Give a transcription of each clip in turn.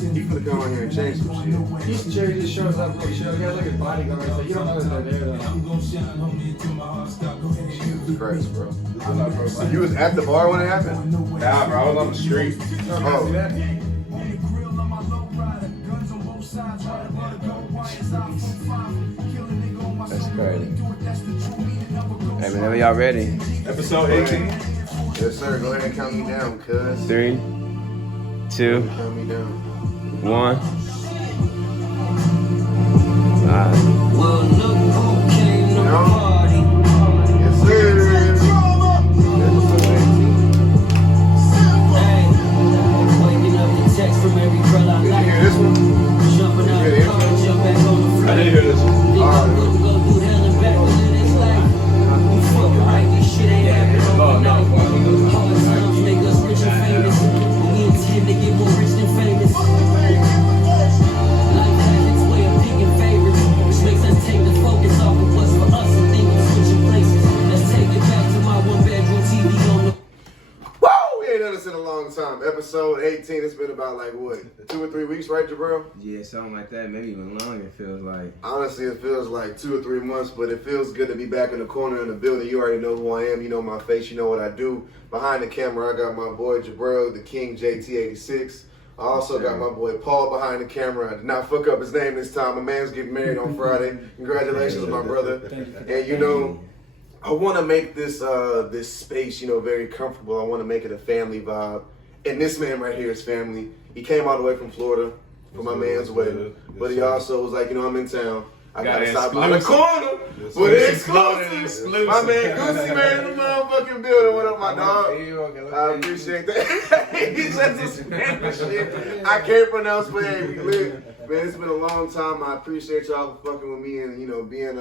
He finna come on here and change some shit. He just shows up with show. He has like his bodyguards. Like, you don't know that they're there though. Jesus Christ, bro. You was at the bar when it happened? Nah, bro, I was on the street. Oh. That's crazy. Hey, whenever y'all ready. Episode 18. Yes, sir. Go ahead and count me down, cuz. 3, 2, Count me down. 1. Alright. Well, look who came to the No. party. Yes, sir. Episode 18. Hey, waking up the text from every girl I Did you like. hear this one? Jumping out the car, jump back on the I floor. didn't hear this one. Think I wouldn't go through hell and back within this life. You fucking right, this shit ain't happening overnight. Hard times make us rich and famous. We intend to get more rich than famous. Life has its way of picking favorites, which makes us take the focus off of what's for us and think of switching places. Let's take it back to my one-bedroom TV on the. Woo! We ain't done this in a long time. Episode 18. It's been about like what, 2 or 3 weeks, right, Jabril? Yeah, something like that. Maybe even longer, it feels like. Honestly, it feels like 2 or 3 months, but it feels good to be back in the corner in the building. You already know who I am. You know my face. You know what I do. Behind the camera, I got my boy Jabril, the King JT86. I also got my boy Paul behind the camera. I did not fuck up his name this time. My man's getting married on Friday. Congratulations, my brother. And you know, I want to make this this space, you know, very comfortable. I want to make it a family vibe. And this man right here is family. He came all the way from Florida for my man's wedding, but he also was like, you know, I'm in town. I gotta stop by the corner with an exclusive. My man Gooseymane in the motherfucking building. What up, my dog? I appreciate that. He said some Spanish shit I can't pronounce, but hey, we lit. Man, it's been a long time. I appreciate y'all for fucking with me and, you know, being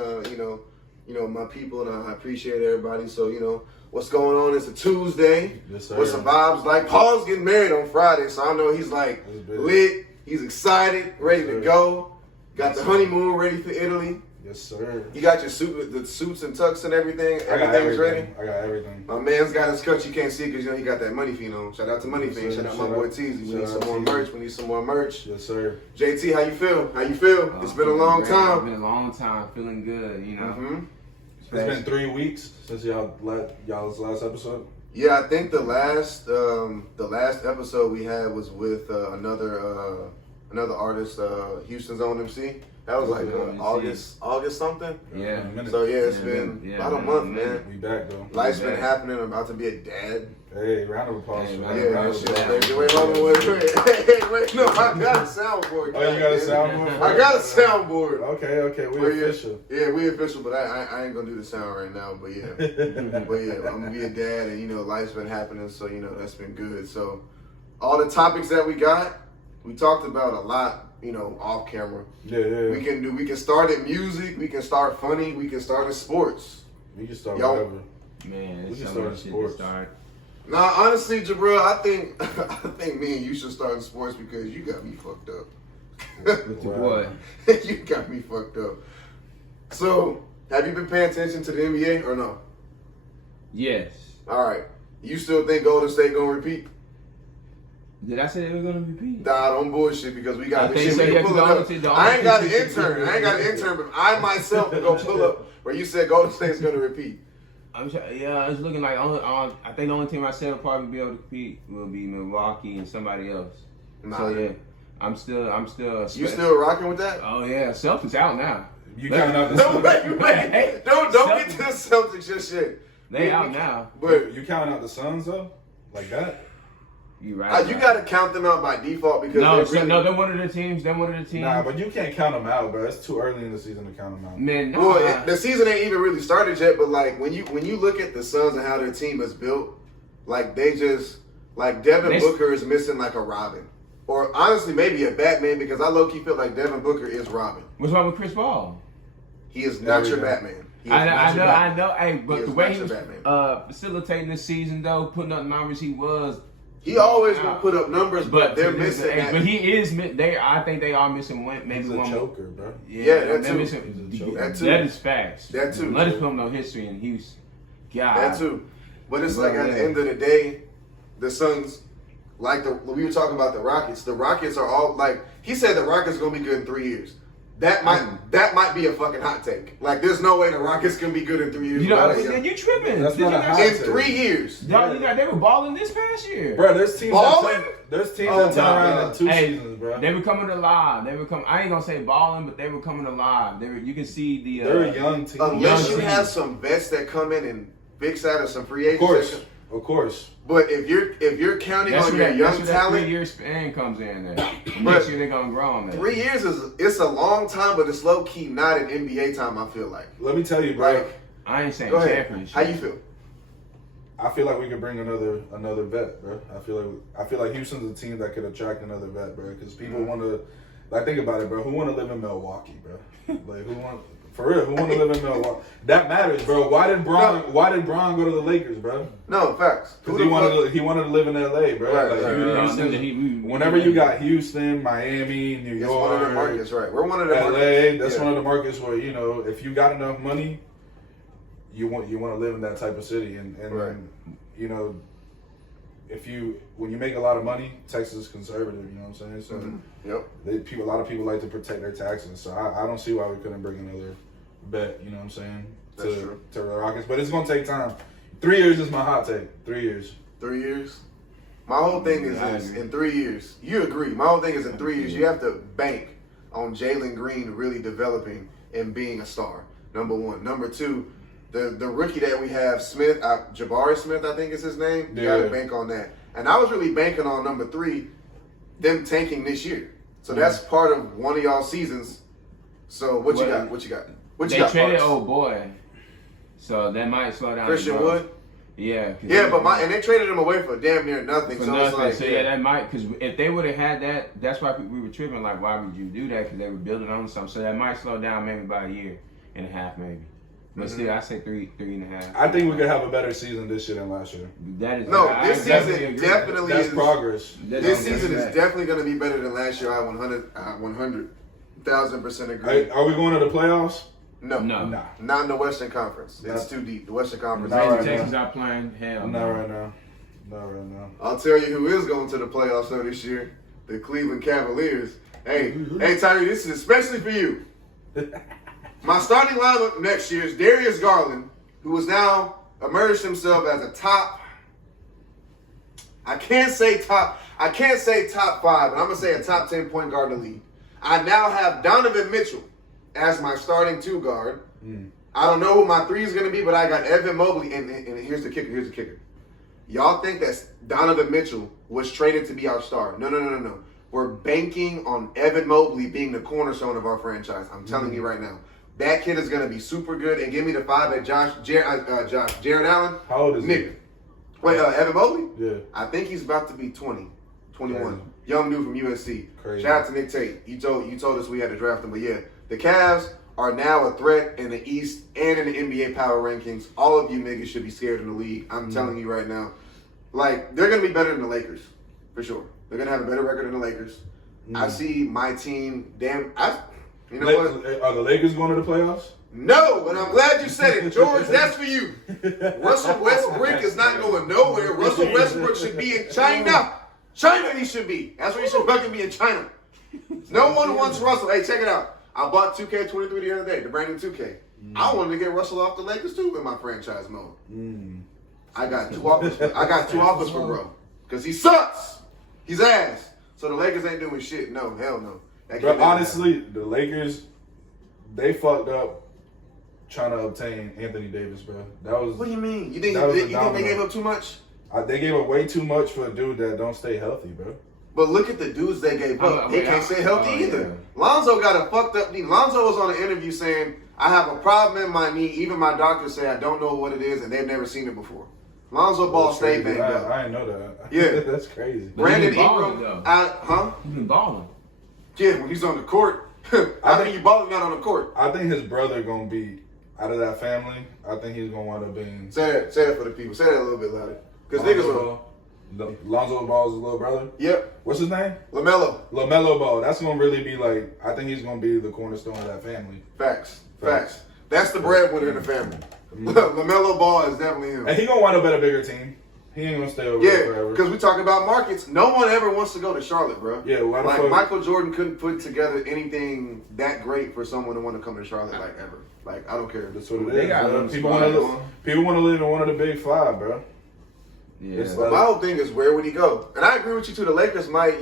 you know, my people, and I appreciate everybody. So, you know, what's going on? It's a Tuesday. Yes, sir. What's some vibes like? Paul's getting married on Friday, so I know he's like lit. He's excited, ready to go. Got the honeymoon ready for Italy. Yes, sir. You got your suit, the suits and tux and everything. I got Everything's everything. ready. I got everything. My man's got his cut. You can't see it because, you know, he got that money fiend on. Shout out to Money Fiend. Shout out my boy Teasy. We need some more merch. We need some more merch. Yes, sir. JT, how you feel? How you feel? It's been a long It's time. been a long time. Feeling good, you know. Mm-hmm. It's been 3 weeks since y'all's last episode. Yeah, I think the last episode we had was with another artist, Houston's own MC. That was like August something. Yeah. So yeah, it's been about a month, man. We back though. Life's been happening. I'm about to be a dad. Hey, round of applause. Hey, for man. that. Yeah, Round that of shit's applause. crazy. Wait, hold on, wait. No, I got a soundboard. Oh, you got a soundboard? I got a soundboard. Okay, we official. Yeah, we official, but I ain't gonna do the sound right now. But yeah, I'm gonna be a dad, and you know, life's been happening, so you know that's been good. So all the topics that we talked about a lot, you know, off camera. Yeah. We can start at music, we can start funny, we can start at sports. We can start Yo. whatever. Man, We it's can so start much shit to sports. start. Nah, honestly, Jabril, I think me and you should start in sports because you got me fucked up. With your boy. You got me fucked up. So, have you been paying attention to the NBA or no? Yes. All right. You still think Golden State gonna repeat? Did I say they were gonna repeat? Nah, don't bullshit because we got I this think shit. so, We yeah, can pull it up. I ain't got an intern. But I myself will go pull up where you said Golden State's gonna repeat. It's looking like I think the only team I said will probably be able to compete will be Milwaukee and somebody else. Nah. So yeah, I'm still. You still rocking with that? Oh yeah, Celtics out now. You counting out the No, wait. Don't get to the Celtics just yet. They out now. But You counting out the Suns though? Like that? You right. you got to count them out by default because No, they're really, no, they're one of the teams. Nah, but you can't count them out, bro. It's too early in the season to count them out. Man, nah. Well, the season ain't even really started yet, but like when you look at the Suns and how their team is built, like they just like Devin Booker is missing like a Robin, or honestly maybe a Batman because I low key feel like Devin Booker is Robin. What's wrong with Chris Paul? He is not your Batman. He is not I your know. Batman. Hey, but He the is way not he your was Batman. facilitating this season, though, putting up numbers, he was. He always gonna put up numbers, but they're missing. But he is. I think they are missing one. Maybe He's a one. choker, bro. Yeah, that they're too. missing- He's a choker. That too. That is facts. That too. Let us put him no history in Houston. God. That too. But it's like at the end of the day, the Suns like we were talking about the Rockets. The Rockets are all like he said the Rockets are gonna be good in 3 years. That might be a fucking hot take. Like, there's no way the Rockets can be good in 3 years. You know, then you tripping. That's not a hot in take. 3 years. Y'all, they were balling this past year. Bro, there's teams Balling? that turn Oh, around in 2 Hey, seasons, bro. They were coming alive. I ain't gonna say balling, but they were coming alive. You can see the. They're a young team. Unless young you team. have some vets that come in and fix out of some free agents. Of course. But if you're counting on your young that talent, 3 year span comes in there. But Next year they're gonna grow on that. 3 years it's a long time, but it's low key not an NBA time. I feel like. Let me tell you, bro. Like, I ain't saying go ahead. championship. How you feel? I feel like we could bring another vet, bro. I feel like Houston's a team that could attract another vet, bro. Because people want to, like, think about it, bro. Who want to live in Milwaukee, bro? Like, who want to live in Milwaukee? That matters, bro. Why did Bron go to the Lakers, bro? No, facts. Because he wanted to live in LA, bro. Right, Like, right, Houston, whenever you got Houston, Miami, New It's York, one of the markets, right? We're one of the LA, markets. that's Yeah. one of the markets where, you know, if you got enough money, you want to live in that type of city, and Right. you know, when you make a lot of money, Texas is conservative. You know what I'm saying? So Yep. a lot of people like to protect their taxes. So I don't see why we couldn't bring another bet. You know what I'm saying? That's true. To the Rockets, but it's gonna take time. 3 years is my hot take. 3 years. 3 years. My whole thing is this: in 3 years, you agree. My whole thing is in 3 years, you have to bank on Jalen Green really developing and being a star. Number one. Number two, the rookie that we have, Smith, Jabari Smith, I think is his name. You got to bank on that. And I was really banking on number three, them tanking this year. So that's part of one of y'all's seasons. So what you got? What you got? What you They got? traded Parks? old boy, so that might slow down. Christian the growth. Wood. Yeah. Yeah, but and they traded him away for damn near nothing. For So nothing. it's like, So yeah, that might, because if they would have had that, that's why we were tripping. Like, why would you do that? Because they were building on something. So that might slow down maybe by a year and a half, maybe. But still, I say three and a half. I think we could have a better season this year than last year. That is No, I this definitely season agree. definitely That's is progress. This season is definitely going to be better than last year. I 100,000% agree. Hey, are we going to the playoffs? No, No. Nah. not in the Western Conference. It's Not- too deep. The Western Conference. Not is right too now. Texas not playing. Hell, Not right now. Not right now. I'll tell you who is going to the playoffs though this year: the Cleveland Cavaliers. Hey, Tyree, this is especially for you. My starting lineup next year is Darius Garland, who has now emerged himself as a top. I can't say top 5, but I'm gonna say a top 10 point guard in the league. I now have Donovan Mitchell as my starting 2 guard. I don't know who my 3 is gonna be, but I got Evan Mobley, and here's the kicker. Y'all think that Donovan Mitchell was traded to be our star? No. We're banking on Evan Mobley being the cornerstone of our franchise. I'm telling you right now. That kid is going to be super good. And give me the 5 at Jared Allen. How old is he? Nigga. Wait, Evan Mobley? Yeah. I think he's about to be 21. Crazy. Young dude from USC. Crazy. Shout out to Nick Tate. You told us we had to draft him. But yeah, the Cavs are now a threat in the East and in the NBA power rankings. All of you niggas should be scared in the league. I'm telling you right now. Like, they're going to be better than the Lakers. For sure. They're going to have a better record than the Lakers. I see my team, you know what? Are the Lakers going to the playoffs? No, but I'm glad you said it. George, that's for you. Russell Westbrook is not going nowhere. Russell Westbrook should be in China. China he should be. That's where he should fucking be, in China. No one wants Russell. Hey, check it out. I bought 2K23 the other day, the brand new 2K. I wanted to get Russell off the Lakers too in my franchise mode. I got 2 offers. I got 2 offers for bro. Because he sucks. He's ass. So the Lakers ain't doing shit. No, hell no. That But can't honestly, the Lakers, they fucked up trying to obtain Anthony Davis, bro. That was. What do you mean? You think That was a they domino. gave up too much? They gave up way too much for a dude that don't stay healthy, bro. But look at the dudes they gave up. They can't stay healthy either. Yeah. Lonzo got a fucked up knee. Lonzo was on an interview saying, I have a problem in my knee. Even my doctors say I don't know what it is and they've never seen it before. Lonzo Ball stayed banged up. I didn't know that. Yeah. That's crazy. Brandon He's been balling, Ingram, though. He's been balling. Yeah, when he's on the court. I think you balling out on the court. I think his brother gonna be out of that family. I think he's gonna wind up being Say that for the people. Say that a little bit louder. Because niggas will. Lonzo Ball's little brother. Yep. What's his name? LaMelo. Ball. That's gonna really be like. I think he's gonna be the cornerstone of that family. Facts. That's the breadwinner in the family. LaMelo Ball is definitely him. And he gonna wind up at a bigger team. He ain't gonna stay over there Yeah, forever. because we talking about markets. No one ever wants to go to Charlotte, bro. Yeah, why the like fuck? Michael Jordan couldn't put together anything that great for someone to want to come to Charlotte like ever. Like I don't care. That's what it They is. got Bro. them People want to spots. live. People want to live in one of the big five, bro. Yeah. It's But my whole thing is where would he go? And I agree with you too. The Lakers might,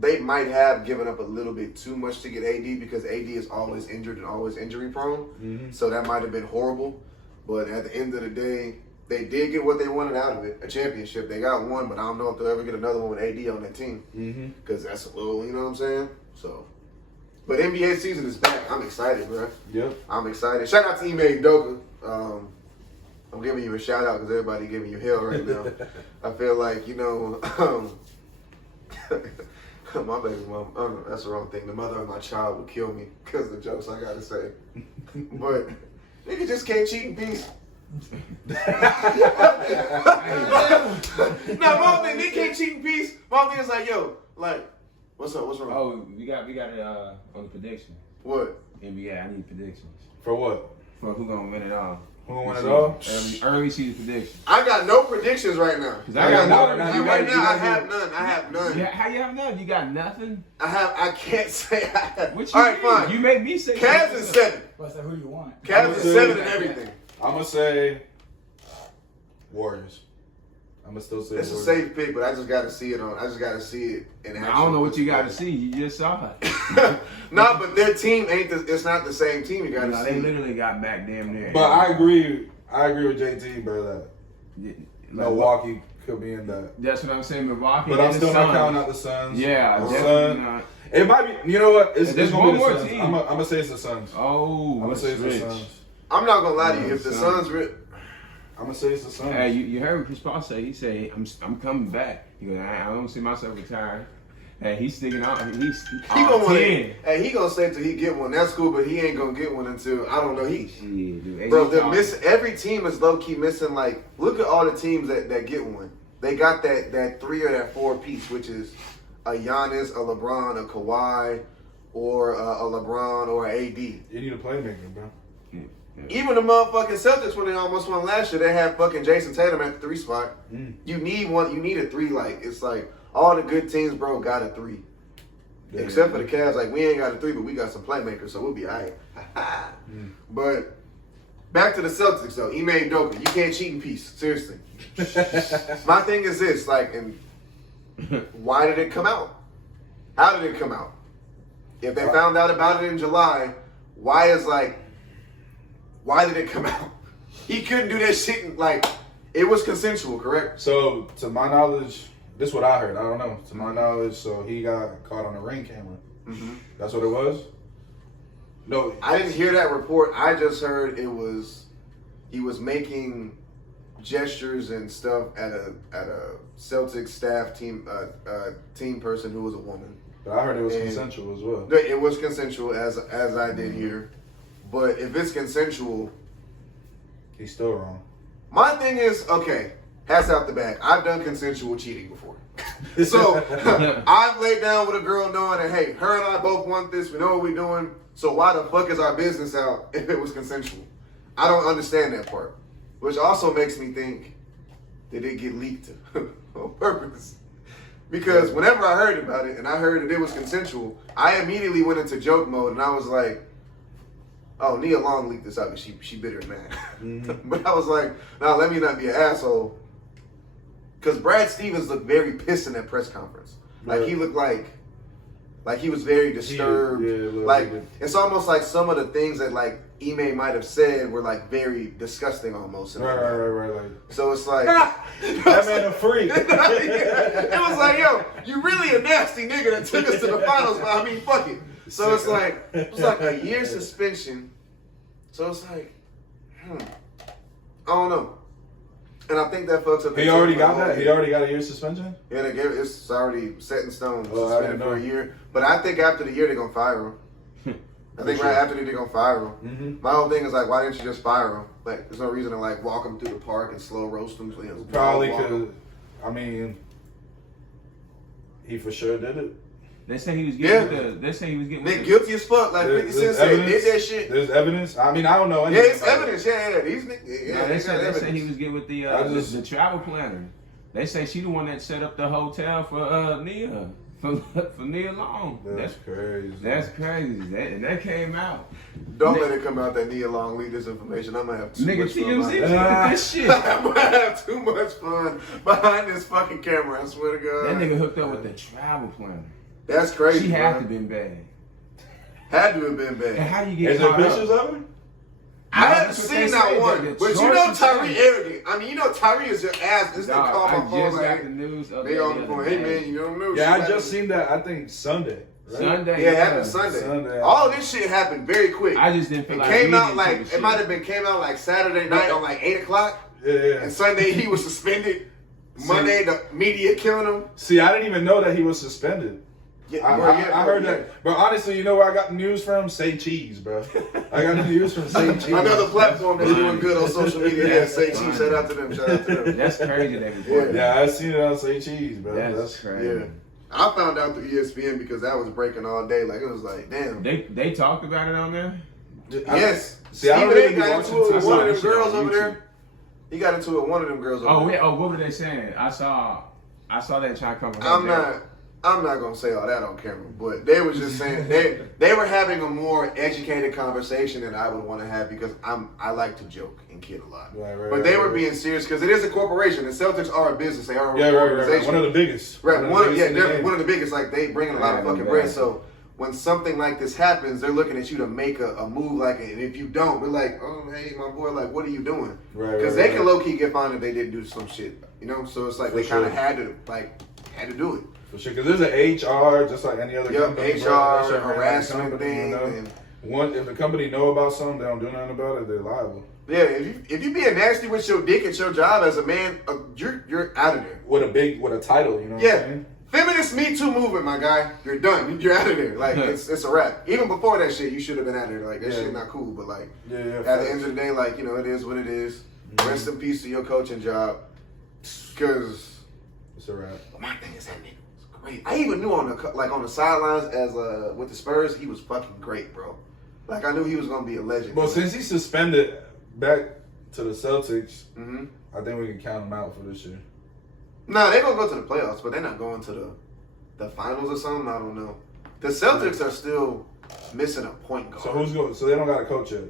they might have given up a little bit too much to get AD because AD is always injured and always injury prone. Mhm. So that might have been horrible. But at the end of the day, they did get what they wanted out of it, a championship. They got one, but I don't know if they'll ever get another one with AD on that team. Mm-hmm. Because that's a little, you know what I'm saying? So, but NBA season is back. I'm excited, bro. Yep. I'm excited. Shout out to Ime Udoka. I'm giving you a shout out because everybody giving you hell right now. I feel like, my baby mom, that's the wrong thing. The mother of my child would kill me because of the jokes I gotta say. But nigga just can't cheat in peace. No, my thing, they can't cheat in peace. My thing is like, yo, like, what's up? What's wrong? Oh, we got it on the prediction. What? NBA, I need predictions For what? for who gonna win it all. Who gonna win it all? Early season predictions. I got no predictions right now. 'Cause I got no- Right you now, I gotta have none. I have none. Yeah, how you have none? You got nothing. I can't say I have. What you All right, mean? fine. You make me say Cavs is 7. What's that? Who do you want? Cavs is 7 and everything. I'm gonna say Warriors. I'm gonna still say It's a Warriors. safe pick, but I just got to see it in action. I don't know what you got to see. You just saw it. No, but their team it's not the same team. You got to They see. literally got back damn near. But I agree with JT, bro, that Yeah, Milwaukee could be in that. That's what I'm saying, Milwaukee. But I'm and still the not Suns. counting out the Suns. Yeah, the definitely Suns. not. It might be. You know what? It's There's gonna one be the more Suns. team. I'm gonna say it's the Suns. Oh, I'm gonna say it's the rich. Suns. I'm not gonna lie to you. Yeah, If the Suns. Suns, I'm gonna say it's the Suns. Hey, you heard what Chris Paul say? He said, "I'm coming back." He goes, "I don't see myself retiring." Hey, he's sticking out. He's he gonna want 10. Hey, he gonna stay till he get one. That's cool, but he ain't gonna get one until I don't know. Shit, dude. Bro, AJ they're Talk- missing. Every team is low key missing. Like, look at all the teams that get one. They got that 3 or that 4 piece, which is a Giannis, a LeBron, a Kawhi, or a LeBron or a AD. You need a playmaker, bro. Even the motherfucking Celtics, when they almost won last year, they had fucking Jason Tatum at the 3 spot. Mm. You need one. You need a 3. Like, it's like all the good teams, bro, got a 3. Yeah. Except for the Cavs, like we ain't got a 3, but we got some playmakers, so we'll be alright. But back to the Celtics though, Ime Udoka, you can't cheat in peace. Seriously. My thing is this, like, and why did it come out? How did it come out? If they found out about it in July, why did it come out? He couldn't do that shit. It was consensual, correct? So, to my knowledge, this is what I heard. I don't know. To my knowledge, so he got caught on a ring camera. Mm-hmm. That's what it was? No. I didn't hear that report. I just heard he was making gestures and stuff at a Celtics staff team person who was a woman. But I heard it was And- consensual as well. It was consensual, as I did hear. But if it's consensual, He's still wrong. my thing is, okay, hats out the back. I've done consensual cheating before. So I've laid down with a girl knowing that, hey, her and I both want this. We know what we're doing. So why the fuck is our business out if it was consensual? I don't understand that part. Which also makes me think, did it get leaked on purpose? Because whenever I heard about it and I heard that it was consensual, I immediately went into joke mode and I was like, oh, Nia Long leaked this out because she bitter and mad. Mm-hmm. But I was like, no, let me not be an asshole. Because Brad Stevens looked very pissed in that press conference. Like, Right. he looked like he was very disturbed. yeah, like, like- it's almost like some of the things that, like, Ime might have said were, like, very disgusting almost. Right. Like, So it's like... that man a freak. It was like, yo, you really a nasty nigga that took us to the finals, but I mean, fuck it. So it's like a year suspension. So it's like, I don't know. And I think that fucks up. He already got that? He already got a year suspension? Yeah, they gave it's already set in stone, Oh, I suspended didn't for a know. year. But I think after the year they're gonna fire him. I think For right sure. after they're gonna fire him. Mm-hmm. My whole thing is like, why didn't you just fire him? Like, there's no reason to like walk him through the park and slow roast him. So, Probably walk him. because, I mean, he for sure did it. They say he was Yeah. getting they say he was getting They guilty as fuck. Like 50 Cent said, did that shit. There's evidence. I mean, I don't know Yeah, anything it's about it. evidence. Yeah. These niggas, No, they they said got he evidence. was getting with I just- the travel planner. They say she the one that set up the hotel for Nia. For Nia Long. That's crazy. That's crazy. That came out. Don't let it come out that Nia Long leaked this information. I might have too Nigga, much fun. TMZ behind- look at this shit. I might have too much fun behind this fucking camera. I swear to God. That nigga hooked up with the travel planner. That's crazy. She had bro. to been bad. Had to have been And bad. how you get Is there caught up? pictures of her? I haven't that's what seen they that say, one, the but you shorts know and Tyree things. arrogant. I mean, you know Tyree is your ass. This nigga Dog, called I my phone just got like, the news of they that on the the phone. other Hey day. man, you don't know. Yeah, She I just happened- seen that. I think Sunday. Right? Sunday. Yeah, it happened Sunday. Sunday. All of this shit happened very quick. I just didn't feel It like came we out didn't like take the it shit. might have been came out like Saturday night on like 8 o'clock, Yeah, yeah. and Sunday he was suspended. Monday the media killing him. See, I didn't even know that he was suspended. Yeah, I heard that. But honestly, you know where I got the news from? Say Cheese, bro. I got the news from Say Cheese. Another platform that's doing good on social media. Yeah. Yeah, say cheese. Shout out to them. Shout out to them. That's crazy that we Yeah, I seen it on Say Cheese, bro. That's crazy. Yeah. I found out through ESPN because that was breaking all day. Like it was like, damn. They talked about it on there. Yes. See, I Stephen don't A really got watch into it with TV. one I of saw them girls that shit on over there. He got into it with one of them girls over Oh, there. wait, what were they saying? I saw that trying to come. I'm not gonna say all that on camera, but they were just saying they were having a more educated conversation than I would want to have because I like to joke and kid a lot. Right, but they were right. being serious because it is a corporation. The Celtics are a business. They are a Yeah, right. organization. One of the biggest. Right, biggest they're one of the biggest. Like they bring in a lot of Yeah, fucking no bread. doubt. So when something like this happens, they're looking at you to make a move like it. And if you don't, we're like, oh hey my boy, like what are you doing? Right, Because right, they can right. low key get fined if they didn't do some shit. You know, so it's like For they kind of sure. had to do it. For sure, because there's an HR just like any other Yep, company. HR, bro. That's a harassment company, thing, you know? and- One, if the company know about something, they don't do nothing about it, they're liable. Yeah, if you being nasty with your dick at your job as a man, you're out of there. With a title, you know what I'm Yeah, saying? feminist Me Too movement, my guy. You're done. You're out of there. Like it's a wrap. Even before that shit, you should have been out of there. Like that Yeah. shit not cool. But like Yeah, at the end of the day, like you know, it is what it is. Rest in peace to your coaching job. Cause It's a wrap. my thing is that nigga was great. I even knew on the sidelines as with the Spurs, he was fucking great, bro. Like I knew he was gonna be a legend. Well, since he's suspended back to the Celtics, Mm-hmm. I think we can count him out for this year. No, they're gonna go to the playoffs, but they're not going to the finals or something. I don't know. The Celtics are still missing a point guard. So who's going? So they don't got a coach yet.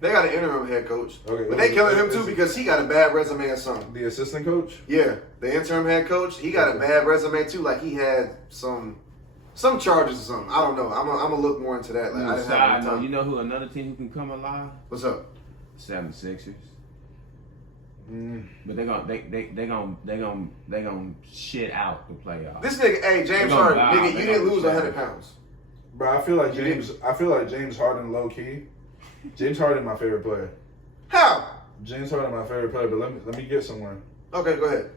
They got an interim head coach, Okay, but they killing him too is- because he got a bad resume or something. The assistant coach. Yeah, the interim head coach, he got a bad resume too. Like he had some charges or something. I don't know. I'm gonna look more into that. Like I didn't have Side enough note, time. you know who another team who can come alive? What's up? 76ers. Mm. But they gonna shit out the playoffs. This nigga, hey James They gonna Harden, bow. nigga, They you didn't gonna lose bow. 100 pounds. Bro, I feel like You James. I feel like James Harden low key. James Harden my favorite player. How? James Harden my favorite player. But let me get somewhere. Okay, go ahead.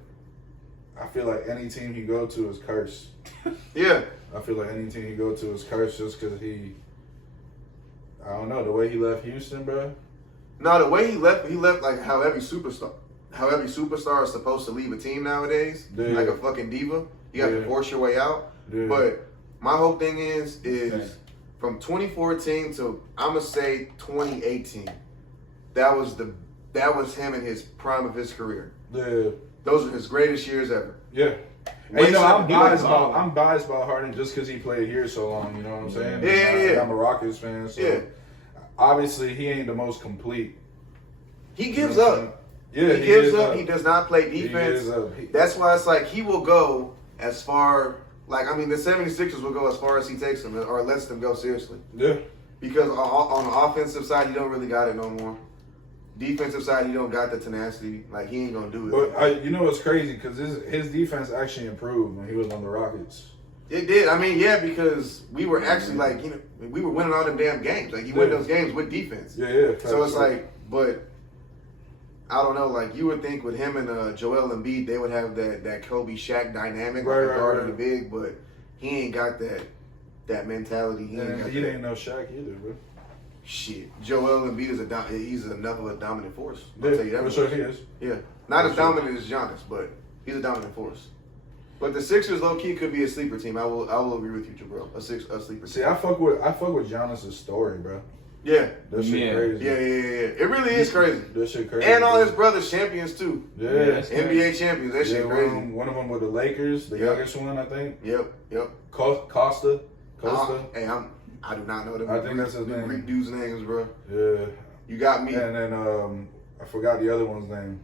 I feel like any team he go to is cursed. Yeah. I feel like any team he go to is cursed just because I don't know, the way he left Houston, bro. No, the way he left like how every superstar is supposed to leave a team nowadays, Yeah. like a fucking diva. You have to Yeah. force your way out. Yeah. But my whole thing is Okay. from 2014 to I'm gonna say 2018. That was him in his prime of his career. Yeah. Those are his greatest years ever. Yeah. And Way you know, something I'm biased about Harden just because he played here so long. You know what I'm saying? Yeah. I'm a Rockets fan, so Yeah. obviously he ain't the most complete. He gives You know what up. I'm saying? Yeah, He gives is up. He does not play He defense. is up. That's why it's like he will go as far. Like I mean, the 76ers will go as far as he takes them or lets them go seriously. Yeah. Because on the offensive side, you don't really got it no more. Defensive side, you don't got the tenacity. Like he ain't gonna do it. But you know what's crazy? Because his defense actually improved when he was on the Rockets. It did. I mean, yeah, because we were actually like we were winning all them damn games. Like you win Yeah. those games with defense. Yeah. So it's like, but I don't know. Like you would think with him and Joel Embiid, they would have that Kobe Shaq dynamic, like Right, a right, guard right. and the big. But he ain't got that mentality. He ain't got he that. ain't no Shaq either, bro. Shit, Joel Embiid is he's enough of a dominant force. I'll tell you that For much. sure he is. Yeah, not For as sure. dominant as Giannis, but he's a dominant force. But the Sixers, low key, could be a sleeper team. I will agree with you, Jabril. A sleeper See, team. I fuck with Giannis' story, bro. Yeah. That shit Yeah. crazy. Yeah. It really is crazy. That shit crazy. And all his brothers champions too. Yeah. that's NBA champions. That shit crazy. One of them with the Lakers, the Yep. youngest one, I think. Yep. Costa. Hey, I do not know them. I think that's his name. Greek dudes' names, bro. Yeah. You got me. And then I forgot the other one's name,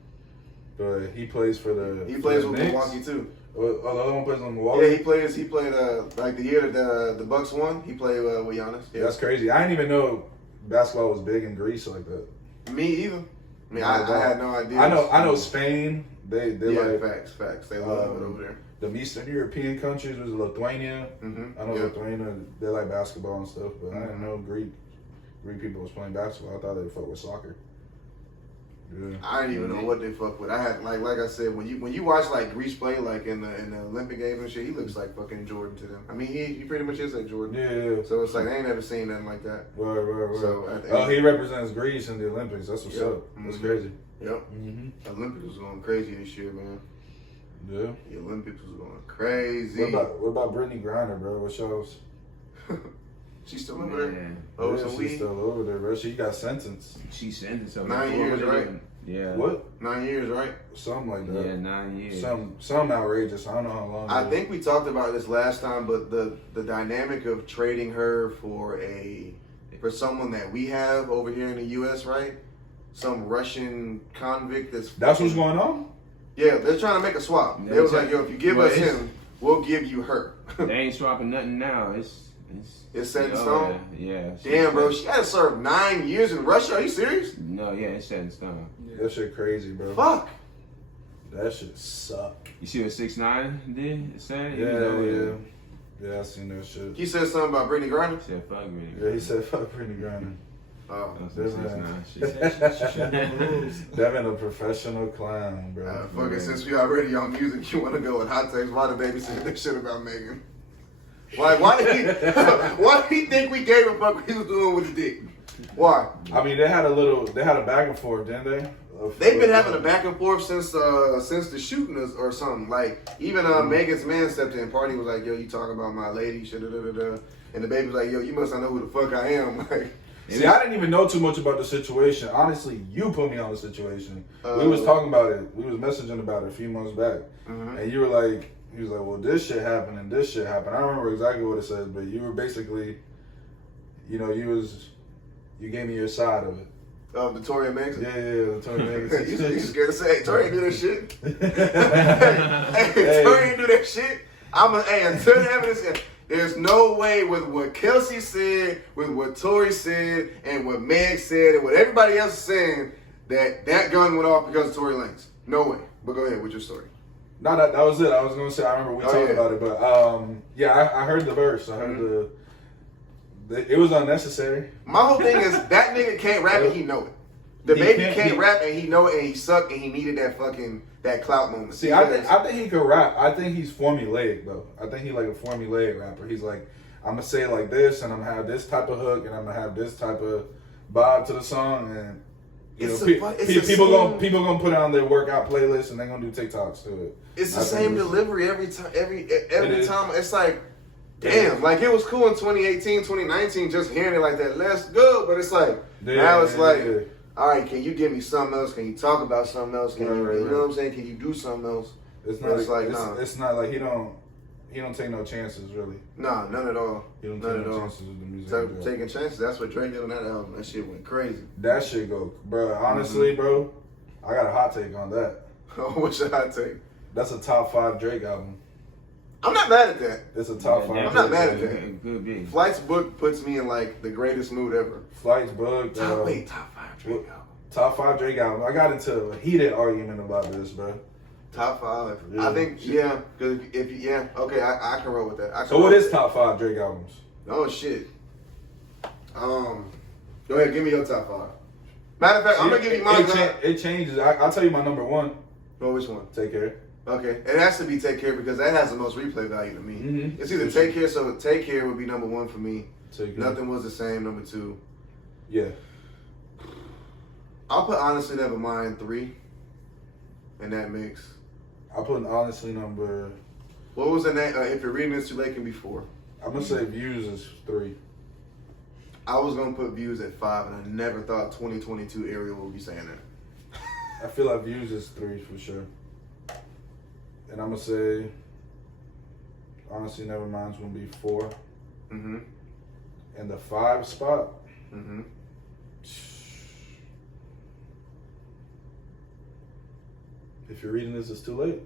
but he plays for the. He for plays the with Knicks. Milwaukee too. Oh, the other one plays on Milwaukee. Yeah, he played like the year that the Bucks won. He played with Giannis. Yeah. That's crazy. I didn't even know basketball was big in Greece like that. Me either. I mean, I had no idea. I know Spain. They Yeah, like facts. They love it over there. the Eastern European countries was Lithuania. Mm-hmm. I know Lithuania, they like basketball and stuff, but I didn't know Greek people was playing basketball. I thought they fuck with soccer. Yeah. I didn't even know what they fuck with. I had like I said, when you watch like Greece play like in the Olympic games and shit, he looks like fucking Jordan to them. I mean, he pretty much is like Jordan. Yeah. So it's like I ain't never seen nothing like that. Right. So He represents Greece in the Olympics. That's what's up. That's crazy. Yep. Mm-hmm. Olympics was going crazy this year, man. Yeah. The Olympics was going crazy. What about Brittany Griner, bro? What shows? She's still over there. Man. Oh, Yeah, so she's we still over there, bro. She got sentenced. She sentenced her 9 years, right? Yeah. What? 9 years, right? Something like that. Yeah, 9 years. Some outrageous. I don't know how long. I it is. think we talked about this last time, but the dynamic of trading her for someone that we have over here in the U.S., right? Some Russian convict That's what's going on? Yeah, they're trying to make a swap. They was like, yo, if you give us him, we'll give you her. They ain't swapping nothing now. It's set in stone? Yeah. Damn, bro, she had to serve 9 years in Russia. Are you serious? No, yeah, it's set in stone. That shit crazy, bro. Fuck. That shit suck. You see what 6ix9ine did? It said? He Yeah, was over there. Yeah, I seen that shit. He said something about Brittany Griner? He said, fuck me. Yeah, he said fuck Brittany Griner. Oh. That's some That's 6ix9ine shit. She should know the rules. That been a professional clown, bro. Fuck it, since we already on music, you want to go with hot takes. Why the baby said this shit about Megan? Why did he think we gave a fuck what he was doing with the dick? Why? I mean, they had a back and forth, didn't they? They've been having a back and forth since the shooting or something. Like even Megan's man stepped in. Party was like, "Yo, you talking about my lady?" Shit, and the baby was like, "Yo, you must not know who the fuck I am." Like, see, I didn't even know too much about the situation. Honestly, you put me on the situation. We was talking about it. We was messaging about it a few months back, and you were like, he was like, "Well, this shit happened and this shit happened." I don't remember exactly what it says, but you were basically, you gave me your side of it. the Tory and Megan. Yeah, the Tory Megan. You scared to say, hey, Tory ain't do that shit. hey, Tory ain't do that shit. Until the evidence, there's no way with what Kelsey said, with what Tory said, and what Meg said, and what everybody else is saying, that gun went off because of Tory Lanez. No way. But go ahead with your story. No, that was it. I was gonna say I remember we talked about it, but I heard the verse. I heard it was unnecessary. My whole thing is that nigga can't rap and he know it. The baby can't rap and he know it and he sucked and he needed that clout moment. See, I think he could rap. I think he's formulaic though. I think he like a formulaic rapper. He's like, I'm gonna say it like this and I'm gonna have this type of hook and I'm gonna have this type of vibe to the song and people gonna put it on their workout playlist and they're gonna do TikToks to it. It's the same delivery every time. Every time. It's like, damn, like it was cool in 2018, 2019, just hearing it like that. Let's go, but it's like now it's like, all right, can you give me something else? Can you talk about something else? Can you know what I'm saying? Can you do something else? It's not like nah. It's not like he don't take no chances really. Nah, none at all. He don't take no chances with the music. So, taking chances. That's what Drake did on that album. That shit went crazy. That shit go, bro. Honestly, bro, I got a hot take on that. What's your hot take? That's a top 5 Drake album. I'm not mad at that. It's a top 5. I'm not mad at that. Good be. Flight's book puts me in like the greatest mood ever. Flight's book. Top 5 Drake album. Top 5 Drake album. I got into a heated argument about this, bro. Top 5. Yeah. I think because okay, I can roll with that. So what is top 5 Drake albums? Oh shit. Go ahead, give me your top 5. Matter of fact, I'm gonna give you mine. It changes. I'll tell you my number 1. Oh, which one? Take Care. Okay, it has to be Take Care because that has the most replay value to me. Mm-hmm. It's either Take Care, so Take Care would be number 1 for me. Take Care. Nothing Was the Same, number 2. Yeah. I'll put Honestly Nevermind 3 in that mix. I put Honestly number. What was the name? If You're Reading This Too Late can be 4. I'm gonna say Views is 3. I was gonna put Views at 5, and I never thought 2022 Ariel would be saying that. I feel like Views is 3 for sure. And I'm gonna say, honestly, Nevermind's gonna be 4. Mm-hmm. And the 5 spot, Mm-hmm. if you're reading this, it's too late.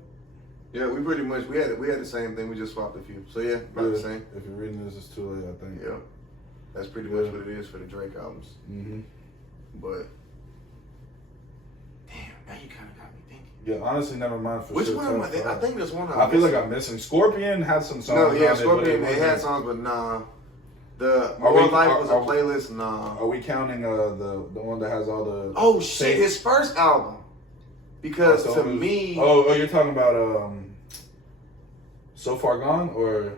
Yeah, we pretty much we had the same thing. We just swapped a few. So yeah, about the same. If you're reading this, it's too late, I think. Yeah, that's pretty much what it is for the Drake albums. Mm-hmm. But damn, now you kind of got me thinking. Yeah, honestly, Nevermind for Which sure. one am I? I think there's one. I feel like I'm missing. Scorpion had some songs. No, yeah, on it, Scorpion. but They it had wasn't- songs, but nah. The Are More we- Life are- was are- a playlist. Nah. Are we counting the one that has all the? Oh shit! His first album. Because so to it was- me, Oh, you're talking about So Far Gone or?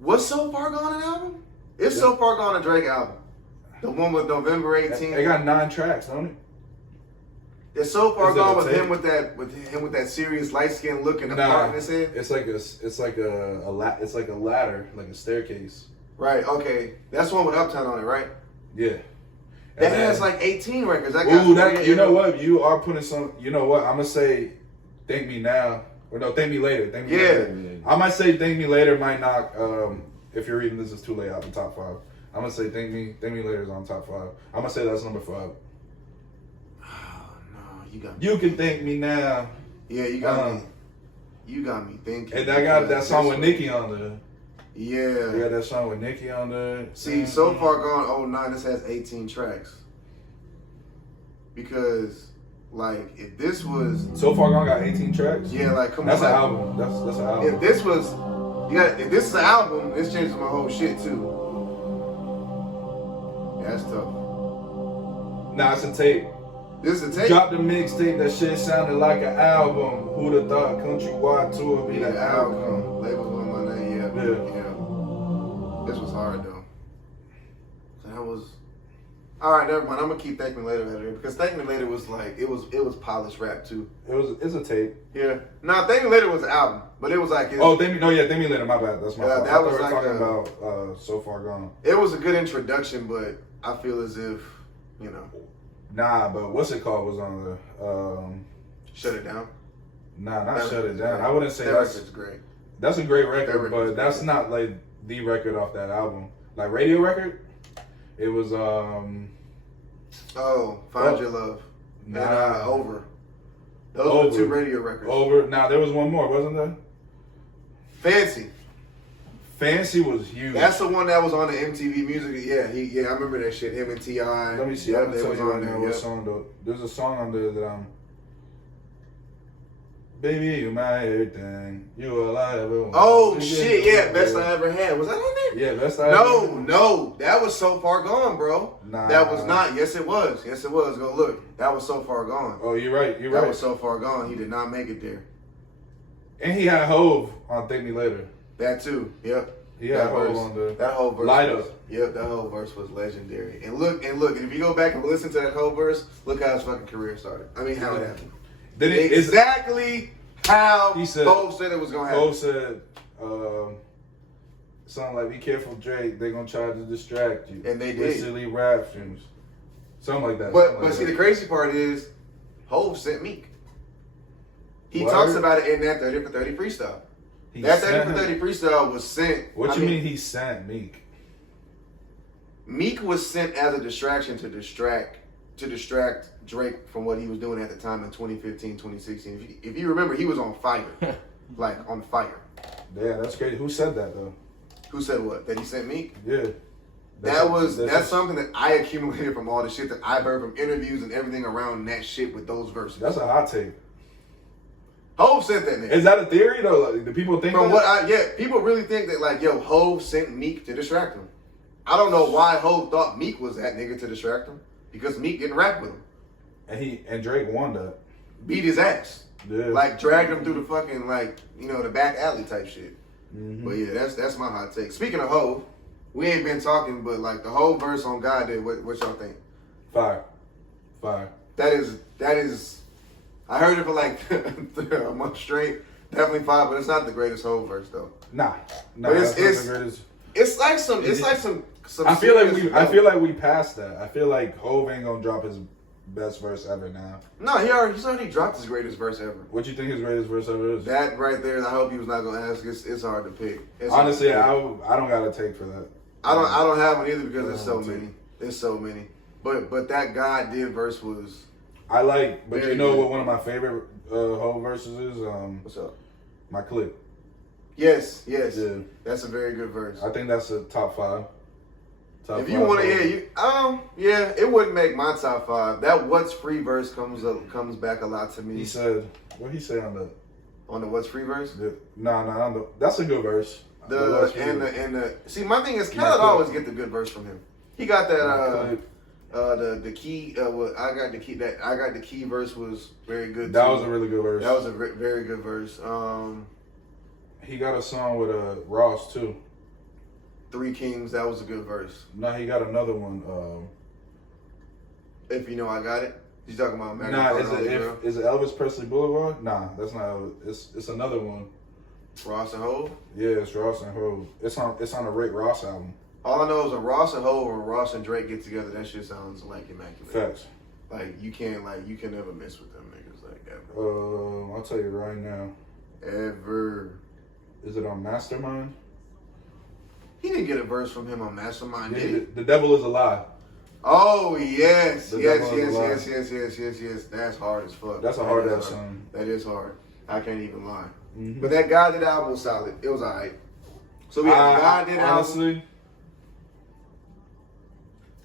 what's So Far Gone an album? It's Yeah. So Far Gone a Drake album. The one with November 18th. It got 9 tracks, don't it? It's So Far Is it Gone a with tape? him with that serious light skinned look in the Nah, part in his head. it's like a ladder, like a staircase. Right. Okay. That's the one with Uptown on it, right? Yeah. That And has then- like 18 records. That got Ooh, that you know what? You are putting some. You know what? I'm gonna say, "Thank Me Now" or no, "Thank Me Later." Thank Me Yeah. Later. I might say "Thank Me Later" might knock. If you're reading this, is too late out the top 5. I'm gonna say "Thank Me Later" is on top 5. I'm gonna say that's number 5. Oh, no, you got me. You can thank me now. Yeah, you got me. You got me thinking. And I got that song with This Nicki on there. one. Yeah. We got that song with Nicki on there. See, So Far Gone 09, this has 18 tracks. Because, like, if this was, So Far Gone got 18 tracks. yeah, like, come That's on. an like, album. That's an album. If this was, if this is an album, this changes my whole shit too. Yeah, that's tough. Nah, it's a tape. This is a tape. Dropped the mixtape. That shit sounded like an album. Who'd have thought countrywide tour would be the outcome? Labels on my name, yeah. Yeah. This was hard though. So that was. All right, never mind. I'm gonna keep Thank Me Later out here because Thank Me Later was like it was polished rap too. It's a tape. Yeah. Nah, Thank Me Later was an album, but it was like Thank me later. My bad. That's my fault. that I was thought we like were talking about So Far Gone. it was a good introduction, but I feel as if Nah, but what's it called was on the shut it down. Nah, not That Shut It record's Down. great. I wouldn't say That that's record's great. a great That record, record's but that's great. not like the record off that album. Like radio record, it was Oh, Find Your Love. Nah. And Over. Those were the 2 radio records. Over. Nah, there was one more, wasn't there? Fancy. Fancy was huge. That's the one that was on the MTV Music. Yeah, I remember that shit. Him and T.I. Let me see. Yeah, I'm gonna they tell was you right on now there. what Yeah. song though. There's a song on there that I'm. Baby, you my everything. You all I ever want. Oh shit! Yeah, Best I Ever Had. Was that on there? Yeah, Best I Ever Had. No, that was So Far Gone, bro. Nah. That was not. Yes, it was. Go look. That was So Far Gone. Oh, you're right. You're That right. was So Far Gone. He did not make it there. And he had Hove on Thank Me Later. That too. Yep. He had Hove on there. That whole verse. Light was, Up. Yep, that whole verse was legendary. And look, and if you go back and listen to that whole verse, look how his fucking career started. I mean, how it happened. Then it is. Exactly how He said- Hov said it was gonna happen. Hove said, something like, "Be careful, Drake. They're gonna try to distract you." And they with did. silly rap streams. Something like that. But see, the crazy part is, Hov sent Meek. He Word. talks about it in that 30 for 30 freestyle. That 30 for 30 freestyle was sent. What you mean he sent Meek? Meek was sent as a distraction to distract Drake from what he was doing at the time in 2015, 2016. If you remember, he was on fire. Like, on fire. Yeah, that's crazy. Who said that though? Who said what? That he sent Meek? Yeah. That's something that I accumulated from all the shit that I've heard from interviews and everything around that shit with those verses. That's a hot take. Hov sent that nigga. Is that a theory though? Like, do people think From that? people really think that like, yo, Hov sent Meek to distract him. I don't know why Hov thought Meek was that nigga to distract him. Because Meek didn't rap with him. And Drake won that. Beat his ass. Yeah. Like dragged him through the fucking the back alley type shit. Mhm. But yeah, that's my hot take. Speaking of Hov, we ain't been talking, but like the whole verse on God did, what y'all think? Fire. That is I heard it for like a month straight. Definitely 5, but it's not the greatest whole verse though. Nah. But that's not it's the greatest. It's like some some I feel like serious I flow. feel like we passed that. I feel like Hov ain't gonna drop his best verse ever now. No, he's already dropped his greatest verse ever. What you think his greatest verse ever is? That right there, I hope he was not gonna ask. It's hard to pick. It's Honestly, hard to pick. I don't got a take for that. I don't have one either because there's so too. many. There's so many. But that God did verse was I like, but Very you know good. what? One of my favorite Hov verses is what's up? my click. Yes. Yeah. That's a very good verse. I think that's a top 5. If you want to, it wouldn't make my top 5. That "What's Free" verse comes back a lot to me. He said, what he say on the? On the "What's Free" verse. That's a good verse. What's Free. See, my thing is, My Khaled clip. always get the good verse from him. He got that My the key. I got the key verse was very good. That too. was a really good verse. That was a very good verse. He got a song with Ross too. Three Kings. That was a good verse. No, he got another one. If you know I got it. He's talking about Magna Nah, Carta, is it Elvis Presley Boulevard? Nah, that's not Elvis. It's another one. Ross and Hov. Yeah, it's Ross and Hov. It's on a Rick Ross album. All I know is when Ross and Hov or Ross and Drake get together, that shit sounds like immaculate. Facts. Like you can never miss with them niggas like that. I'll tell you right now. Ever. Is it on Mastermind? He didn't get a verse from him on Mastermind, did he? The Devil Is a Lie. Oh yes, The yes. Devil Is a Yes. That's hard as fuck. That's a That hard is ass song. That is hard. I can't even lie. Mhm. But that God Did album was solid. It was alright. So we had the God Did album. honestly,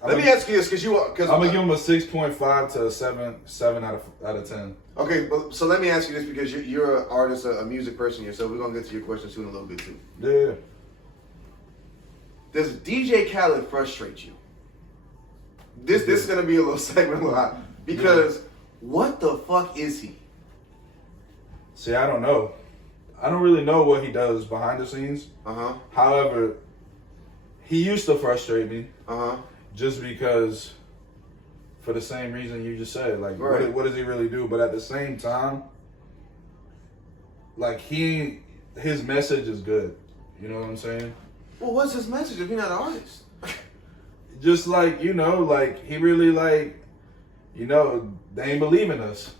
Let me ask you this, because I'm gonna give him a 6.5 to a 7 out of 10. Okay, so let me ask you this because you're an artist, a music person yourself. We're gonna get to your question soon a little bit too. Yeah. Does DJ Khaled frustrate you? This is gonna be a little segment a lot because what the fuck is he? See, I don't know. I don't really know what he does behind the scenes. However, he used to frustrate me. Just because, for the same reason you just said, like, Right. what does he really do? But at the same time, like, his message is good. You know what I'm saying? Well, what's his message if you're not an artist? Just like, like, he really, like, they ain't believe in us.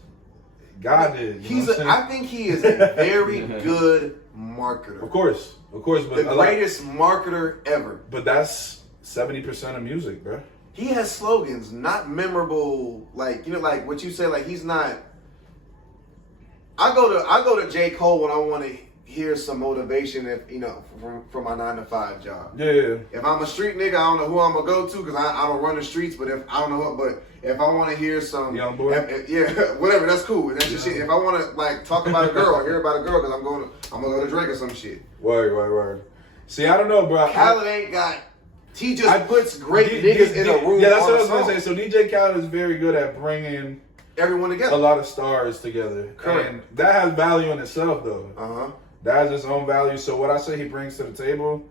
God did. You know what I'm saying? I think he is a very good marketer. Of course, but The greatest marketer ever. But that's 70% of music, bro. He has slogans, not memorable, like like what you say. Like he's not. I go to J. Cole when I want to hear some motivation, from my 9 to 5 job. Yeah. If I'm a street nigga, I don't know who I'm gonna go to because I don't run the streets. But if I want to hear some, Young boy. whatever, that's cool. That's your shit. If I want to like talk about a girl, or hear about a girl, because I'm gonna go to Drake or some shit. Word. See, I don't know, bro. Khaled ain't got. He just puts great niggas in a room. Yeah, that's on what I a was gonna song. say. So DJ Khaled is very good at bringing Everyone a together. lot of stars together. Correct. And that has value in itself, though. That has its own value. So what I say he brings to the table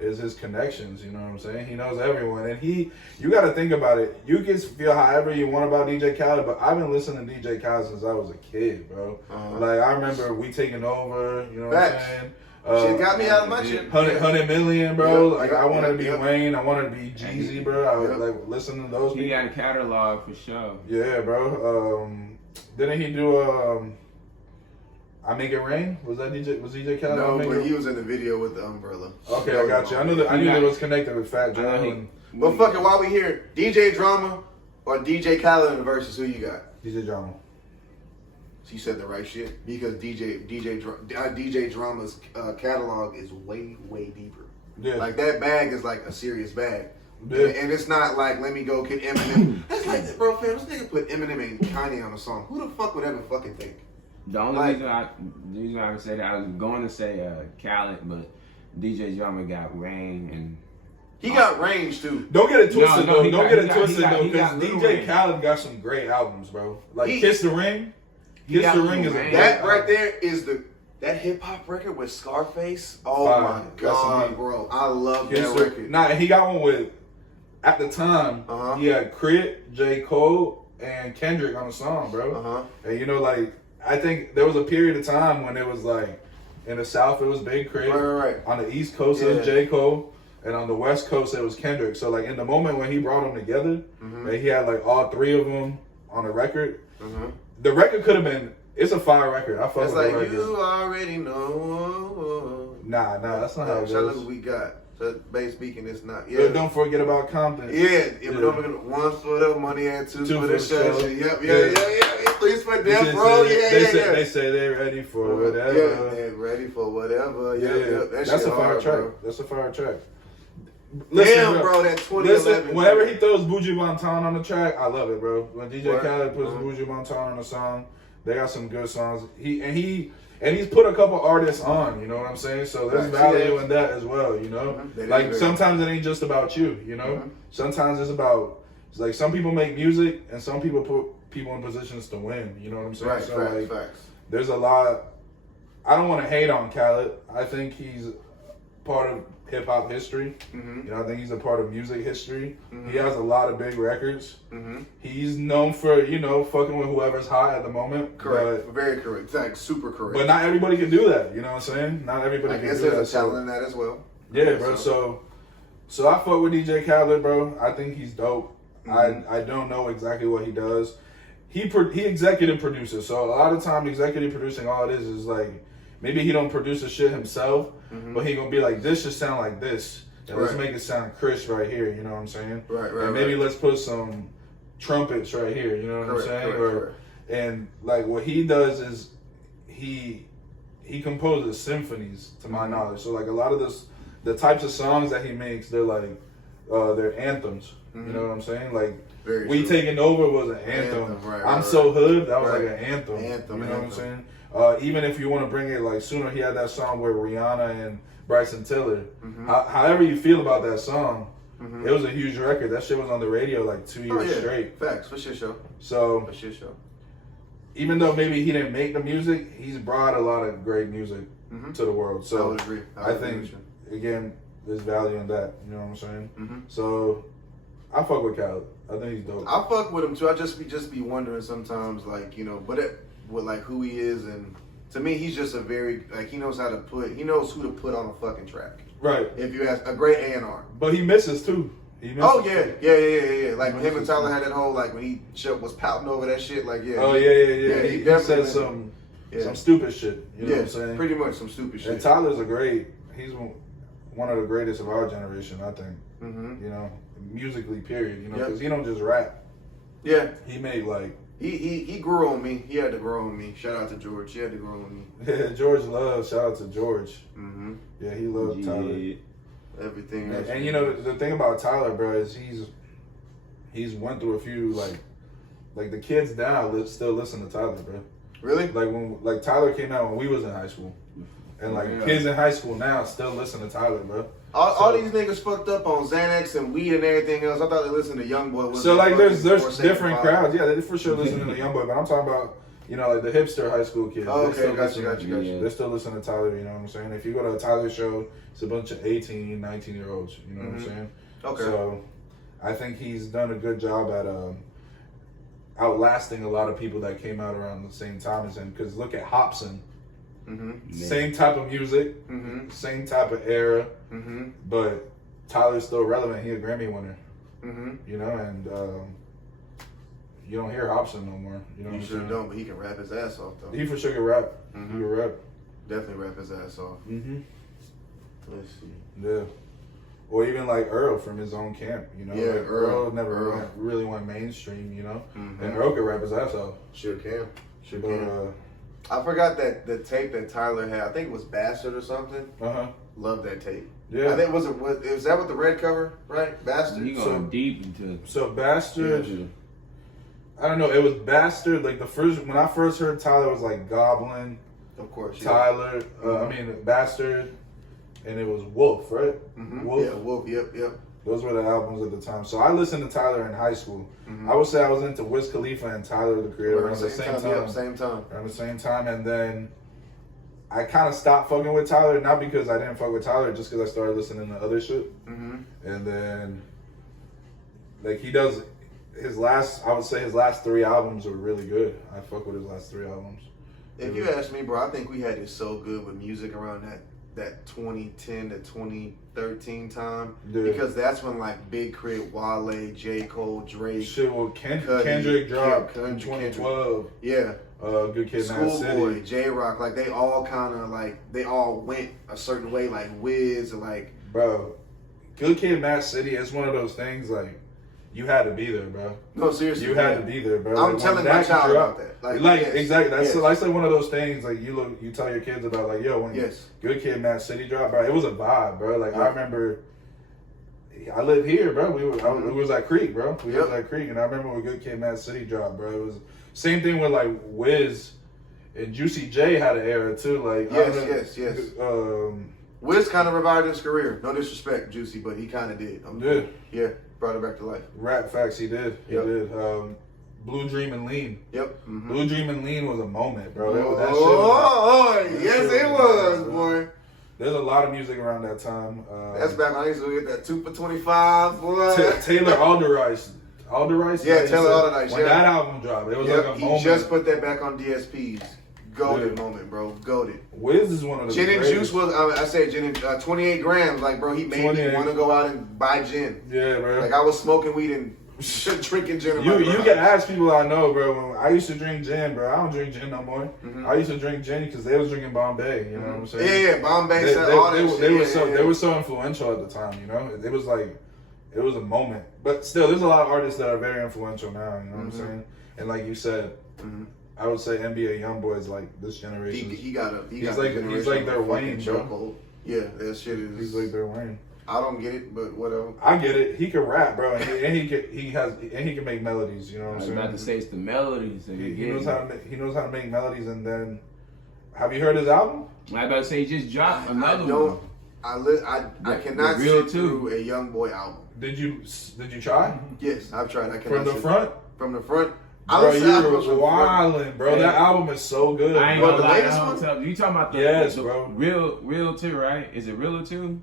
is his connections. You know what I'm saying? He knows everyone, and you got to think about it. You can feel however you want about DJ Khaled, but I've been listening to DJ Khaled since I was a kid, bro. Like I remember We Taking Over. You know what I'm saying? Shit got me out of my shit. 100 million, bro. Yep, Like yep, I wanted to be yep. Wayne. I wanted to be Jeezy, bro. I would like listen to those. He people. got a catalog for sure. Yeah, bro. Didn't he do I Make It Rain? Was DJ Khaled? No, I Make but It- he was in the video with the umbrella. Okay, I got you. I knew that it was connected with Fat Joe. But fuck it, while we here, DJ Drama or DJ Khaled in the verses, who you got? DJ Drama. So you said the right shit because DJ Drama's catalog is way deeper. Yeah. Like that bag is like a serious bag. Yeah. And it's not like let me go get Eminem. That's like, bro, fam, this nigga put Eminem and Kanye on a song. Who the fuck would ever fucking think? The only reason I can say that, I was going to say Khaled, but DJ Drama got Rain and. He got range too. Don't get it twisted No, though. he Don't got- get he it got- twisted he got- though, he because got Lil DJ Wayne. Khaled got some great albums, bro. Like He- Kiss the Ring. He Kiss got the Lil Ring is a Wayne. great That album. right there is that hip hop record with Scarface. Oh Fire. my That's god, elite. bro! I love Kiss that the- record. Nah, he got one with. At the time, he had Crit, J. Cole, and Kendrick on the song, bro. And like I think there was a period of time when it was like in the South it was Big Crit. Right. On the East Coast it was J. Cole. and on the West Coast it was Kendrick. So like in the moment when he brought them together, Mm-hmm. and he had like all three of them on a record, Mm-hmm. the record could have been. It's a fire record. I fuck It's with like the record. you already know. Nah, that's not how it Shout out goes. what we got. So bass speaking, it's not. But don't forget about Compton. Yeah, don't forget one for the money and two for the show. Yep, yeah. 3 for them, bro. They say they're ready for whatever. Yeah, they're ready for whatever. Yeah. That's shit a fire hard, track. bro. That's a fire track. Damn, bro, that 2011. Listen, whenever he throws Buju Banton on the track, I love it, bro. When DJ Word. Khaled puts Buju Banton on the song, they got some good songs. He's put a couple artists on, you know what I'm saying? So there's value in that as well, you know? Mm-hmm. Like sometimes it ain't just about you, you know? Mm-hmm. Sometimes it's like some people make music and some people put people in positions to win, you know what I'm saying? Right, so facts. there's a lot. I don't want to hate on Khaled. I think he's part of hip hop history. Mm-hmm. You know, I think he's a part of music history. Mhm. He has a lot of big records. Mm-hmm. He's known for, fucking with whoever's hot at the moment. Correct. Very correct. Thanks. Super correct. But not everybody can do that. You know what I'm saying? Not everybody I can guess do that. there's a talent in that as well. Yeah, bro. So I fuck with DJ Khaled, bro. I think he's dope. Mm-hmm. I don't know exactly what he does. He executive produces. So a lot of time executive producing, all it is like maybe he don't produce the shit himself, but he gonna be like, this should sound like this. And let's make it sound crisp right here, you know what I'm saying? Right. And maybe let's put some trumpets right here, you know what I'm saying? Correct. And like what he does is he composes symphonies, to my knowledge. So like a lot of the types of songs that he makes, they're like they're anthems. You know what I'm saying? Like We Taking Over was an anthem. I'm So Hood, that was like an anthem. You know what I'm saying? Even if you want to bring it like sooner, he had that song with Rihanna and Bryson Tiller. However you feel about that song, it was a huge record. That shit was on the radio like 2 years straight. Facts, for shit show. So For shit show. even though maybe he didn't make the music, he's brought a lot of great music to the world. I So would agree. I think again, there's value in that. You know what I'm saying? Mm-hmm. So I fuck with Khaled. I think he's dope. I fuck with him too. I just be wondering sometimes, like, with like who he is, and to me, he's just a very he knows who to put on a fucking track. Right. If you ask, a great A&R. But he misses too. Oh yeah. Like when him and Tyler had that whole when he was pouting over that shit. Like Oh yeah. he He definitely said some stupid shit. You know what I'm saying? Pretty much some stupid shit. And Tyler's he's one of the greatest of our generation, I think. Mm-hmm. You know, musically, period. You know, Yep. because he don't just rap. Yeah. He made like he grew on me. He had to grow on me. Shout out to George. He had to grow on me. George loves. Shout out to George. Mm-hmm. Yeah, he loves Tyler. Everything. And you know the thing about Tyler, bro, is he's went through a few like the kids now still listen to Tyler, bro. Really? Like when Tyler came out when we was in high school, and kids in high school now still listen to Tyler, bro. All these niggas fucked up on Xanax and weed and everything else. I thought they listened to YoungBoy. So like there's different crowds. Yeah, they for sure listening to YoungBoy, but I'm talking about like the hipster high school kids. Oh, They okay, still got you. They're still listening to Tyler. You know what I'm saying? If you go to a Tyler show, it's a bunch of 18, 19-year-olds. You know what I'm saying? Okay. So I think he's done a good job at outlasting a lot of people that came out around the same time as him. Because look at Hobson. Mm-hmm. Same type of music, same type of era, but Tyler's still relevant. He a Grammy winner, you know, and you don't hear Hobson no more. You know what I'm sure saying? don't, but he can rap his ass off though. He for sure can rap. He can rap. Definitely rap his ass off. Let's see. Yeah. Or even like Earl from his own camp, you know. Yeah, like Earl never really went mainstream, you know. Mhm. And Earl could rap his ass off. Sure can. But I forgot that the tape that Tyler had. I think it was Bastard or something. Love that tape. Yeah. I think was that with the red cover, right? Bastard. You going deep into so Bastard. I don't know. It was Bastard. Like when I first heard Tyler, it was like Goblin. Of course. Tyler. Bastard, and it was Wolf, right? Wolf. Yeah, Wolf. Yep. Those were the albums at the time. So I listened to Tyler in high school. I would say I was into Wiz Khalifa and Tyler the Creator around the same time. Yep, same time. Around the same time, and then I kind of stopped fucking with Tyler, not because I didn't fuck with Tyler, just because I started listening to other shit. And then, like, he does I would say his last 3 albums were really good. I fuck with his last 3 albums. If you ask me, bro, I think we had it so good with music around that 2010 to 2013 time Yeah. because that's when like Big Crit, Wale, J. Cole, Drake, Shit, well, Cudi, Kendrick dropped in Kendrick. 2012. Yeah, Good Kid, Mad Schoolboy, City. J Rock, like they all kind of like they all went a certain way, like Wiz, like Bro, Good Kid, Mad City is one of those things like you had to be there, bro. no seriously, You had to be there, bro. I'm Like, telling when my that child dropped- about that. Like yes, exactly, that's yes. like one of those things. Like you tell your kids about, like, yo, when Yes. Good Kid, Mad City dropped, bro. It was a vibe, bro. Like Yeah. I remember, I live here, bro. We was at Creek, bro. We Yep. was at Creek, and I remember when Good Kid, Mad City dropped, bro. It was same thing with like Wiz and Juicy J had an era too. Like Yes. Wiz kind of revived his career. No disrespect, Juicy, but he kind of did. Yeah, brought it back to life. Rap Facts, he did. He Yep. did. Blue Dream and Lean. Yep. Mhm. Blue Dream and Lean was a moment, bro. That shit Oh, yes, it was, boy. There's a lot of music around that time. That's back when I used to get that 2 for 25, boy. Taylor Alderdice. Yeah, Taylor Alderdice, When yeah. that album dropped, it was Yep, like a he moment. just put that back on DSPs. Goated Yeah. moment, bro. Goated. Wiz is one of the Gin and greatest. juice was, I said gin and 28 grams. Like, bro, he made me 28. want to go out and buy gin. Yeah, bro. Like, I was smoking weed and drinking gin in my You garage. can ask people I know, bro. When I used to drink gin, bro. I don't drink gin no more. Mhm. I used to drink gin because they was drinking Bombay. You know what I'm saying? Yeah, Bombay, They, all that they, shit. they were yeah, so yeah. they were so influential at the time. You know, it was like it was a moment. But still, there's a lot of artists that are very influential now. You know what I'm saying? And like you said, Mhm. I would say NBA YoungBoy is like this generation. He got a. He's got like- a he's generation like their of fucking Wayne, bro. chokehold. Yeah, that shit is. He's like their Wayne. I don't get it, but whatever. I get it. He can rap, bro, and he can make melodies. You know I what I'm was saying? about to say it's the melodies that He you knows get. how to make melodies, and then have you heard his album? I was about to say he just dropped another I don't. one. I cannot the real sit too. through a young boy album. Did you try Yes, I've tried. I cannot from the sit- front? From the front. I Bro, listen to albums you're from the front. wildin', bro. Yeah. That album is so good. I ain't What, gonna the lie. latest one? You talking about the, Yes, the bro. real too, right? Is it real too?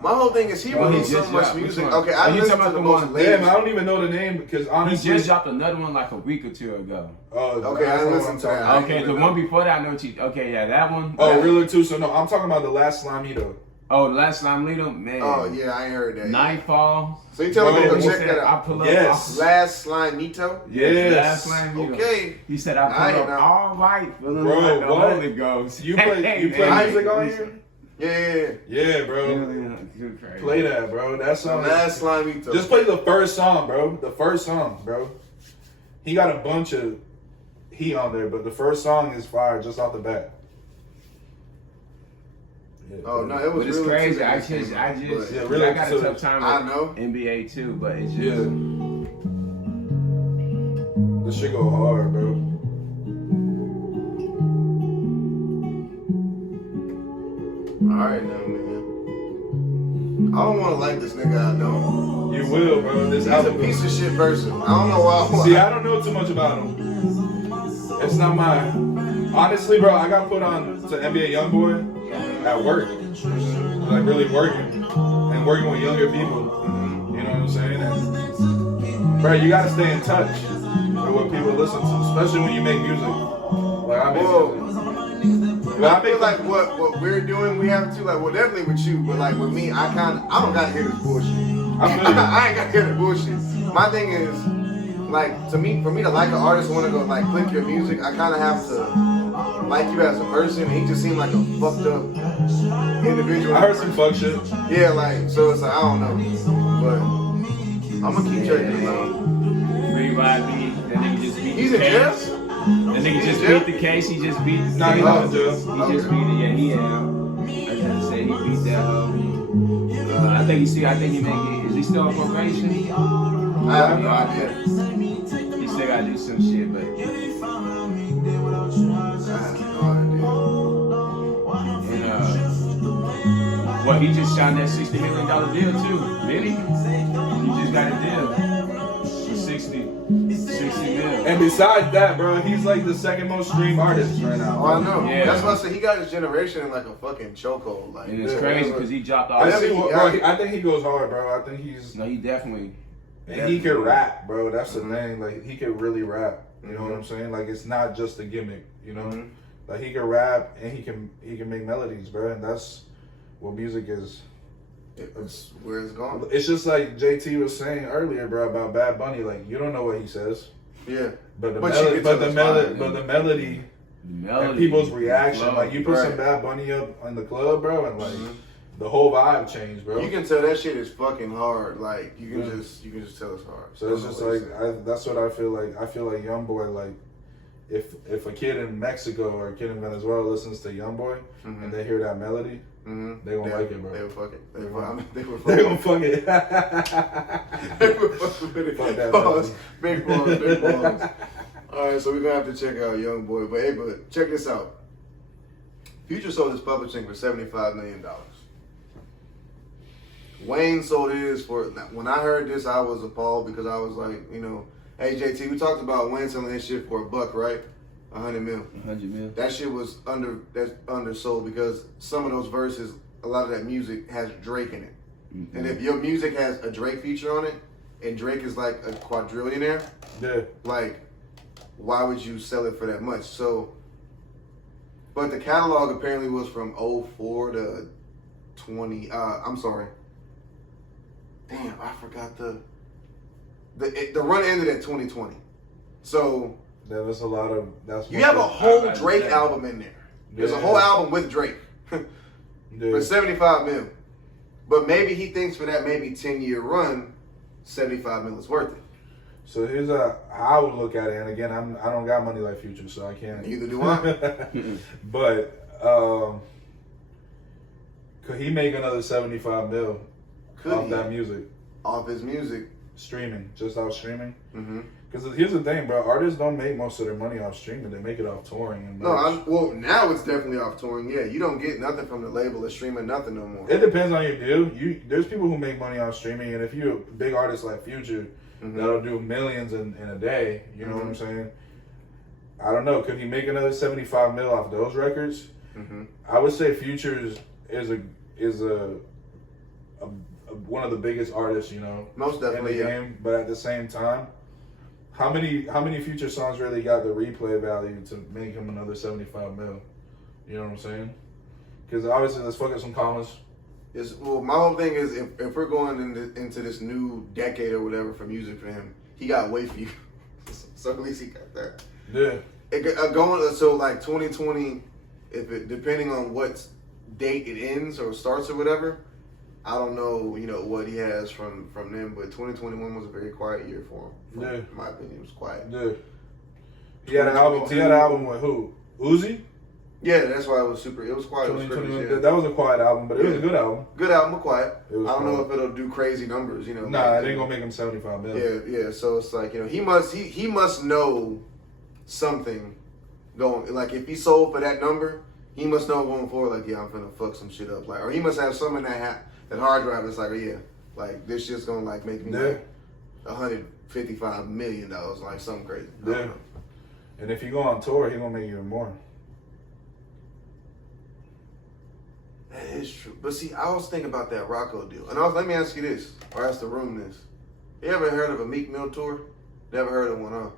My whole thing is he Bro, he released so just much dropped. Which music. one? Okay, Oh, I you listened talking to about the the most one- latest. Damn, I don't even know the name because honestly, He just dropped another one like a week or two ago. Okay, I that's what listened I'm to talking that. about. Okay, the one before that I know what you. Okay, yeah, that one. Oh, Realer too. So no, I'm talking about the last Slamito. Oh, the last time Lito, man. Oh yeah, I ain't heard that. Nightfall. So you telling me Bro, to he go He check said, that I out? pull up. Yes. Last Slime Nito. Yes. Last Slime Lito. Okay. He said I I pull ain't up know. all right, feeling Bro, like the what? Holy Ghost. You play man. music on here? Yeah. Yeah, bro. You're crazy. Play that, bro. That song. Last Slime Nito. Just play the first song, bro. The first song, bro. He got a bunch of heat on there, but the first song is fire just off the bat. Yeah, Oh no, it was But it's really crazy. too I good. just, But- Yeah, really I got a too. tough time I with know. NBA too, but it's just. Yeah. This shit go hard, bro. All right now, man. I don't want to like this nigga. I don't. You will, bro. This He's a album. piece of shit person. I don't know why. See, I don't know too much about him. It's not mine. Honestly, bro, I got put on to NBA YoungBoy at work. Like really working and working with younger people. You know what I'm saying? And, bro, you gotta stay in touch with what people listen to, especially when you make music. Like I make Whoa. music. I feel like what we're doing, we have to like. Well, definitely with you, but like with me, I don't gotta hear this bullshit. I feel you. I ain't gotta hear the bullshit. My thing is, like, for me to like an artist, want to go like click your music, I kind of have to like you as a person. And he just seemed like a fucked up individual. I heard some fuck shit. Yeah, like, so it's like I don't know, but I'm gonna keep checking him out. Free ride beat. That nigga just beat He's the in case. jail. That nigga just jail? beat the case. He just beat. Nah, he's not in jail. He just beat it. Yeah, he I gotta say he beat that hoe. I think he may get. Is he still on probation? I have no idea. He still gotta do some shit, but I have no idea. and well, he just signed that $60 million deal too. Did he? He just got a deal for 60 mil. And besides that, bro, he's like the second most streamed artist right now. Oh, I know. Yeah. That's what I said. He got his generation in like a fucking chokehold. Like, And it's Yeah, crazy yeah. because he dropped all. I Yeah, see, he bro, got it. I think he goes hard, bro. I think he's No, he definitely. and he can rap, bro. That's the Mhm. thing. Like he can really rap. You know what I'm saying? Like it's not just a gimmick. You know, like he can rap and he can make melodies, bro. And that's Well, music is. It's where it's going. It's just like JT was saying earlier, bro, about Bad Bunny. Like you don't know what he says, Yeah. but the But melody, you can tell the melody, Melody, and people's reaction. flow. Like you put some Right. Bad Bunny up in the club, bro, and like the whole vibe changed, bro. You can tell that shit is fucking hard. Like you can Yeah. just tell it's hard. So it's just like that's what I feel like. I feel like YoungBoy, like if a kid in Mexico or a kid in Venezuela listens to YoungBoy and they hear that melody, they gonna like it, bro. They were fucking. They were. I mean, they were. They gonna fuck it. They were fucking with it. Fuck that, Pause. man. Big pause. Big pause. All right, so we're gonna have to check out YoungBoy. But hey, but check this out. Future sold his publishing for $75 million. Wayne sold his for. When I heard this, I was appalled because I was like, you know, hey JT, we talked about Wayne selling his shit for $100, right? 100 mil. 100 mil. That shit was undersold because some of those verses, a lot of that music has Drake in it. Mm-hmm. And if your music has a Drake feature on it, and Drake is like a quadrillionaire, Yeah. like, why would you sell it for that much? So, but the catalog apparently was from 04 to 20. I'm sorry. Damn, I forgot the run ended at 2020. So That was a lot of. That's you have a whole I- Drake yeah. album in there. There's a Yeah. whole album with Drake Yeah. for 75 mil. But maybe he thinks for that maybe 10-year run, 75 mil is worth it. So here's how I would look at it, and again, I don't got money like Future, so I can't. Neither do I. But could he make another 75 mil Could off he? that music? Off his music. Streaming, just off streaming. Mm-hmm. Because here's the thing, bro. Artists don't make most of their money off streaming. They make it off touring. And No, merch. well, now it's definitely off touring. Yeah, you don't get nothing from the label or streaming nothing no more. It depends on your deal. There's people who make money off streaming, and if you're a big artist like Future, that'll do millions in a day. You know what I'm saying? I don't know. Could he make another 75 mil off those records? I would say Future is one of the biggest artists, you know, Most definitely, in the yeah. game. But at the same time, how many Future songs really got the replay value to make him another 75 mil? You know what I'm saying? Because obviously, let's focus on commas. Well, my whole thing is if we're going into this new decade or whatever for music for him, he got way few. So at least he got that. Yeah. Going so like 2020, depending on what date it ends or starts or whatever, I don't know, you know, what he has from them, but 2021 was a very quiet year for him. Yeah. In my opinion, it was quiet. Yeah. He had an album. He had an album with who? Uzi. Yeah, that's why it was super. It was quiet. It was 2021. yeah. That was a quiet album, but it was a good album. Good album, but quiet. I It was don't know quiet. if it'll do crazy numbers, you know. Nah, it ain't gonna make him 75 mil. Yeah. So it's like, you know, he must know something going. Like if he sold for that number, he must know going forward. Like, yeah, I'm finna fuck some shit up. Like, or he must have something that hard drive that's like, oh, yeah, like this shit's gonna like make me like $155 million, like something crazy. I don't Yeah. know. And if you go on tour, he gonna make even more. That is true. But see, I was thinking about that Rocco deal. And let me ask you this, or ask the room this. You ever heard of a Meek Mill tour? Never heard of one, huh?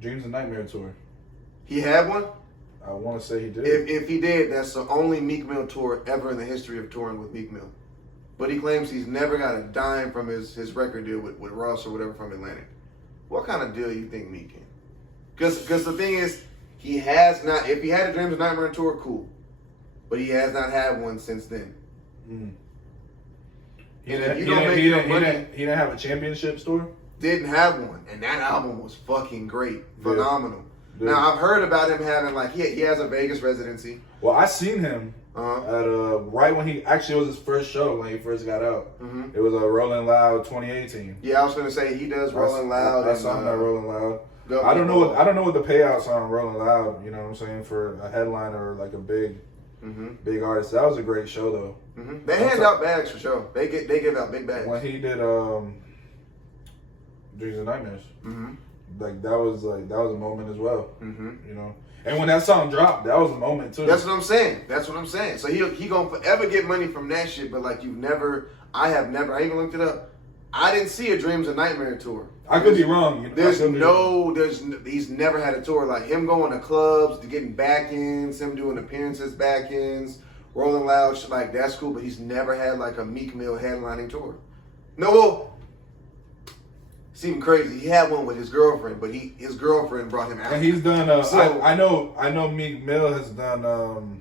Dreams and Nightmare tour. He had one? I want to say he did. If he did, that's the only Meek Mill tour ever in the history of touring with Meek Mill. But he claims he's never got a dime from his record deal with Ross or whatever from Atlantic. What kind of deal do you think Meek can? Because the thing is, he has not, if he had a Dreams and Nightmare tour, cool. But he has not had one since then. He And if you didn't, don't make he no didn't, he money- didn't, he didn't have a championship tour. Didn't have one. And that album was fucking great. Phenomenal. Yeah. Now, I've heard about him having, like, he has a Vegas residency. Well, I seen him Uh-huh. at right when he actually, it was his first show when he first got out. Mhm. It was a Rolling Loud 2018. Yeah, I was going to say, he does Rolling Loud. I saw him at Rolling Loud. Go- I don't know what the payouts are on Rolling Loud. You know what I'm saying, for a headliner or like a big artist. That was a great show though. They hand out bags for sure. They give out big bags. When he did Dreams and Nightmares, like that was a moment as well. You know, and when that song dropped, that was a moment too. That's what I'm saying. So he gonna forever get money from that shit. But like I even looked it up. I didn't see a Dreams and Nightmare tour. I could be wrong. He's never had a tour like him going to clubs, to getting back ends, him doing appearances back ends, Rolling Loud, shit like that's cool, but he's never had like a Meek Mill headlining tour. No, well, it's even crazy. He had one with his girlfriend, but his girlfriend brought him out. And he's done. So- I know Meek Mill has done.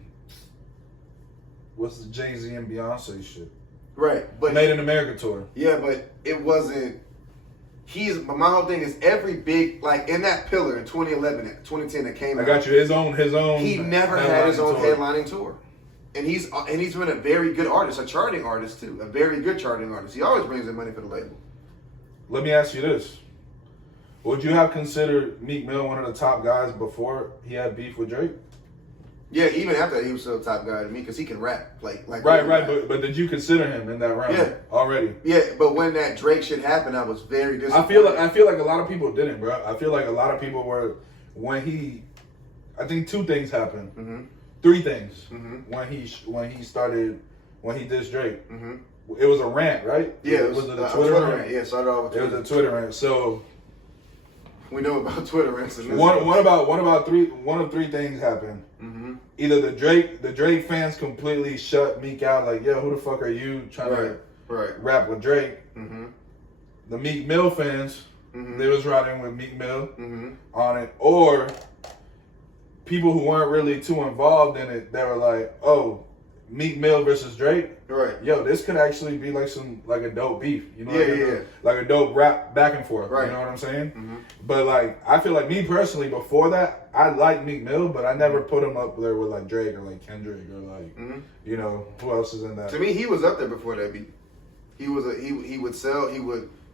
What's the Jay-Z and Beyonce shit? Right, but Made in America tour. yeah, but it wasn't. But my whole thing is every big like in that pillar in 2011, 2010 that came I out. got you. His own. He never had his own tour. headlining tour, and he's been a very good artist, a charting artist too, a very good charting artist. He always brings in money for the label. Let me ask you this: would you have considered Meek Mill one of the top guys before he had beef with Drake? Yeah, even after that, he was still a top guy to me because he can rap like Right. rap. But did you consider him in that round? Yeah. Already. Yeah, but when that Drake shit happened, I was very disappointed. I feel like a lot of people didn't, bro. I feel like a lot of people were when he. I think two things happened. Mm-hmm. Three things Mm-hmm. when he dissed Drake. Mm-hmm. It was a rant, right? Yeah, it was was it a a Twitter rant? Yeah, started off with It was Twitter. a Twitter rant. So We know about Twitter rants. And this one of three things happened. Mm-hmm. Either the Drake fans completely shut Meek out, like, yo, who the fuck are you trying to Right. rap with Drake? Mm-hmm. The Meek Mill fans, Mm-hmm. they was riding with Meek Mill Mm-hmm. on it, or people who weren't really too involved in it, they were like, oh, Meek Mill versus Drake. Right. Yo, this could actually be like a dope beef, you know? Yeah, what I mean? yeah. Like a dope rap back and forth, Right. you know what I'm saying? Mm-hmm. But like, I feel like me personally, before that, I like Meek Mill, but I never put him up there with like Drake or like Kendrick or like, Mm-hmm. you know, who else is in that? To me, he was up there before that beat. He would sell.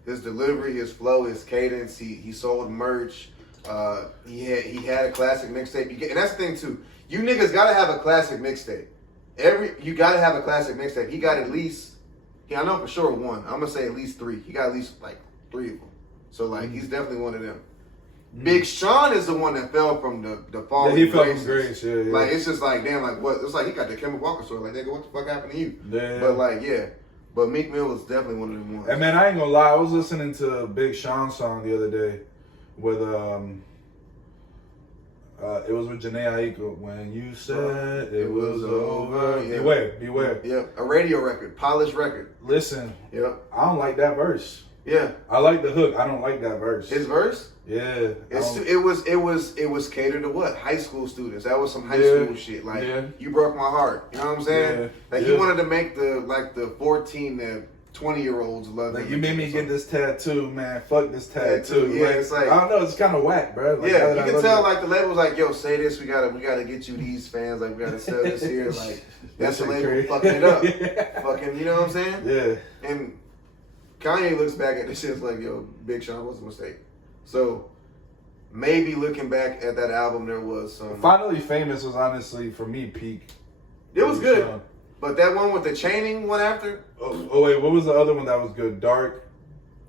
His delivery, his flow, his cadence. He sold merch. He had a classic mixtape. And that's the thing too. You niggas gotta have a classic mixtape. You gotta have a classic mixtape. He got at least. I know for sure one. I'm gonna say at least three. He got at least like three of them. So like he's definitely one of them. Big Sean is the one that fell from the fall. Yeah, he fell from grace. Yeah. Like it's just like damn, like what? It's like he got the Kemba Walker story. Like nigga, what the fuck happened to you? Yeah. But like yeah, but Meek Mill was definitely one of them ones. And man, I ain't gonna lie, I was listening to a Big Sean song the other day with it was with Janae Aiko. When you said it was over. Yeah. Beware. Yeah, a radio record, polished record. Listen, Yeah, I don't like that verse. yeah. I like the hook. I don't like that verse. His verse. Yeah. It was catered to what? High school students. That was some high Yeah. school shit. Like Yeah. you broke my heart. You know what I'm saying? Yeah. Like Yeah. he wanted to make the 14 to 20-year-olds love Like him. you made me get this tattoo, man. Fuck this tattoo. Yeah, it's like- I don't know. It's kind of whack, bro. Like, Yeah, now you that I can look tell at it. like the label was like, yo, say this, we gotta get you these fans, like we gotta sell this here. Like that's the shit label crazy. fucking it up. Yeah. Fucking, you know what I'm saying? Yeah. And Kanye looks back at this shit like, yo, Big Sean was a mistake. So maybe looking back at that album, there was some. Finally Famous was honestly for me peak. It was Big good, Sean. but that one with the chaining one after Oh wait, what was the other one that was good? Dark.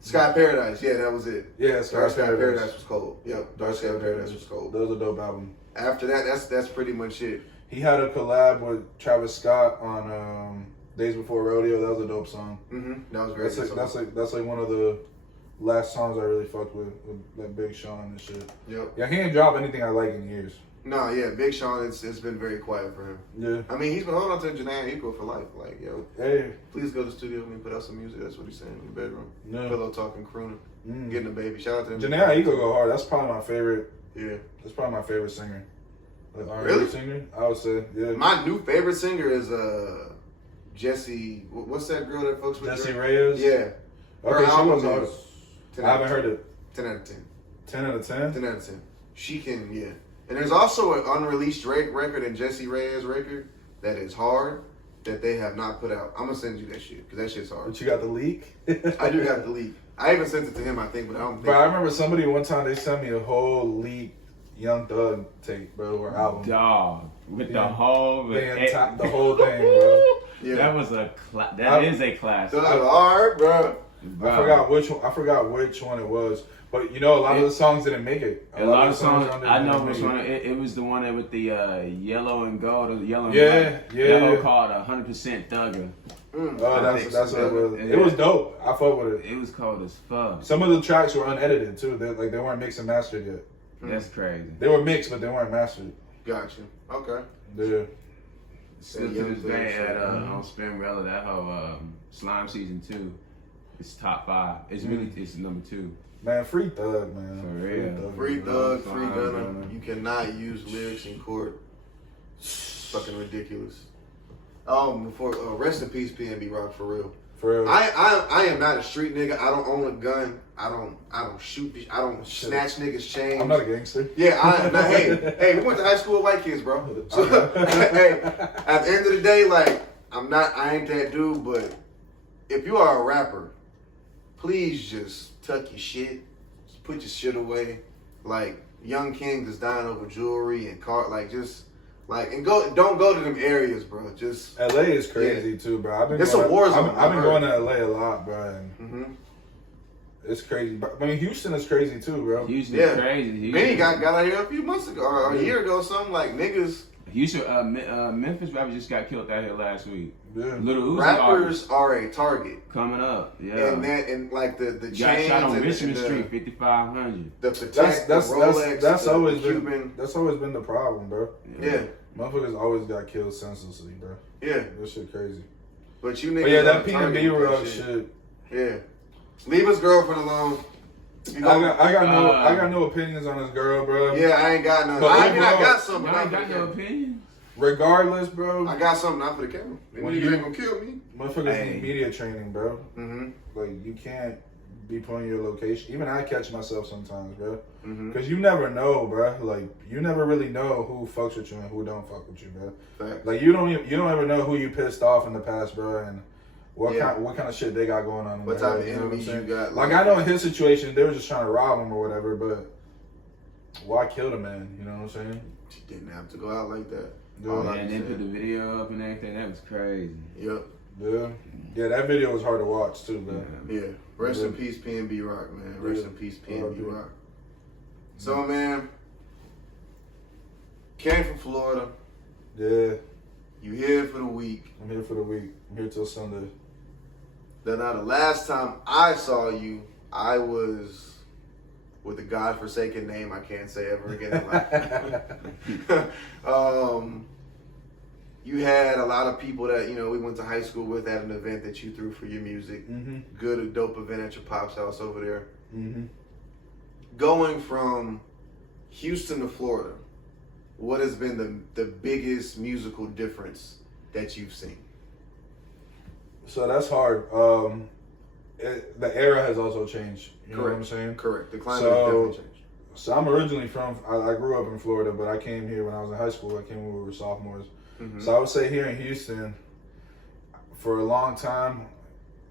Sky Paradise, yeah, that was it. Yeah, Dark Sky Paradise was cold. Yep, Dark Sky Paradise was That cold. was a dope album. After that, that's pretty much it. He had a collab with Travis Scott on Days Before Rodeo. That was a dope song. Mm-hmm. That was very good. That's like one of the last songs I really fucked with like Big Sean and shit. Yep. Yeah, he ain't dropped anything I like in years. No, yeah, Big Sean, it's been very quiet for him. Yeah. I mean, he's been holding on to Janae Equal for life. Like, yo, Hey. please go to the studio and put out some music. That's what he's saying in the bedroom. Yeah. Pillow talking, crooning, Mm. getting a baby. Shout out to him. Janae Aiko go hard. That's probably my favorite. Yeah. That's probably my favorite singer. Like R&B Really? singer, I would say. Yeah. My new favorite singer is Jessie. What's that girl that folks with? Jessie Drake? Reyes. Yeah. Her Okay, she album was hard. is 10 I haven't heard it. 10 out of 10. 10 out of 10. 10 out of 10. She can, yeah. And there's also an unreleased Drake record and Jessie Reyes record that is hard that they have not put out. I'm gonna send you that shit because that shit's hard. But you got the leak. I do have the leak. I even sent it to him, I think, but I don't think. Bro, I remember somebody one time they sent me a whole leaked Young Thug tape, bro, or album. Dog with the Yeah. whole The whole thing, bro. Yeah. That was that is a classic. Thug hard, bro. I forgot which one it was, but you know a lot of the songs didn't make it. A lot of songs. didn't I know make which it. one. It was the one that with the yellow and gold, or yellow and Yeah, black. yeah. Yellow called 100% Thugger. Oh, I that's think what so. it was. Yeah. It was dope. I fuck with it. It was cold as fuck. Some of the tracks were unedited too. They weren't mixed and mastered yet. That's crazy. They were mixed, but they weren't mastered. Gotcha. Okay. Yeah. Still to this day on Spinrilla, that whole Slime Season 2, it's top 5. It's really, it's number 2. Man, free Thug, man. For real. Free Thug, free Gunna. You cannot use lyrics in court. Fucking ridiculous. Before rest in peace, PNB Rock, for real. For real. I am not a street nigga. I don't own a gun. I don't shoot. I don't snatch niggas' chains. I'm not a gangster. Yeah, hey, we went to high school with white kids, bro. So, hey, at the end of the day, like, I ain't that dude, but if you are a rapper, please just tuck your shit, just put your shit away. Like, young kings is dying over jewelry and car, like, just, like, and don't go to them areas, bro. Just LA is crazy too, bro. It's a war zone. I've been going to LA a lot, bro. Mm-hmm. It's crazy. But, I mean, Houston is crazy too, bro. Houston is crazy. Benny got out here a few months ago, or a year ago, something like niggas. Houston, Memphis rappers just got killed out here last week. Yeah. Little Uzi Rappers are a target. coming up, yeah. And like the Got chains shot on and Richmond the, Street, 5500. The Patek, the Rolex, that's the always Cuban. that's always been the problem, bro. Yeah. Motherfuckers always got killed senselessly, bro. Yeah. That shit crazy. But you niggas. But yeah, that are P and targeted B for rock that shit. Yeah. Leave his girlfriend alone. You know, I got no opinions on this girl, bro. yeah, I ain't got none. But I mean, I overall, got something. Y'all Not ain't for the got no camera. opinion? Regardless, bro. I got something not for the camera. Them When niggas you- ain't gonna kill me. Motherfuckers Hey. need media training, bro. Mm-hmm. Like, you can't be putting your location. Even I catch myself sometimes, bro. Mm-hmm. Because you never know, bro. Like, you never really know who fucks with you and who don't fuck with you, bro. Facts. Like, you don't ever know who you pissed off in the past, bro, and what Yeah. kind of shit they got going on. In What their type head, of you know what I'm enemies you saying? got? Like, I know in his situation, they were just trying to rob him or whatever, but why kill the man? You know what I'm saying? She didn't have to go out like that. Yeah. All I And can then put say. the video up and everything. That was crazy. Yep. Yeah, that video was hard to watch too, bro. Yeah. Rest in Yeah. peace, PNB Rock, man. Rest Yeah. in peace, PNB R.I.P. Rock. So, man, came from Florida. Yeah, You here for the week. I'm here for the week. I'm here till Sunday. Now, the last time I saw you, I was with a godforsaken name I can't say ever again in life. You had a lot of people that, we went to high school with at an event that you threw for your music. Mm-hmm. Good, a dope event at your pop's house over there. Mm-hmm. Going from Houston to Florida, what has been the biggest musical difference that you've seen? So that's hard. The era has also changed. You know what I'm saying? Correct. The climate So- has definitely changed. So I'm originally I grew up in Florida, but I came here when I was in high school. I came when we were sophomores. Mhm. So I would say here in Houston, for a long time,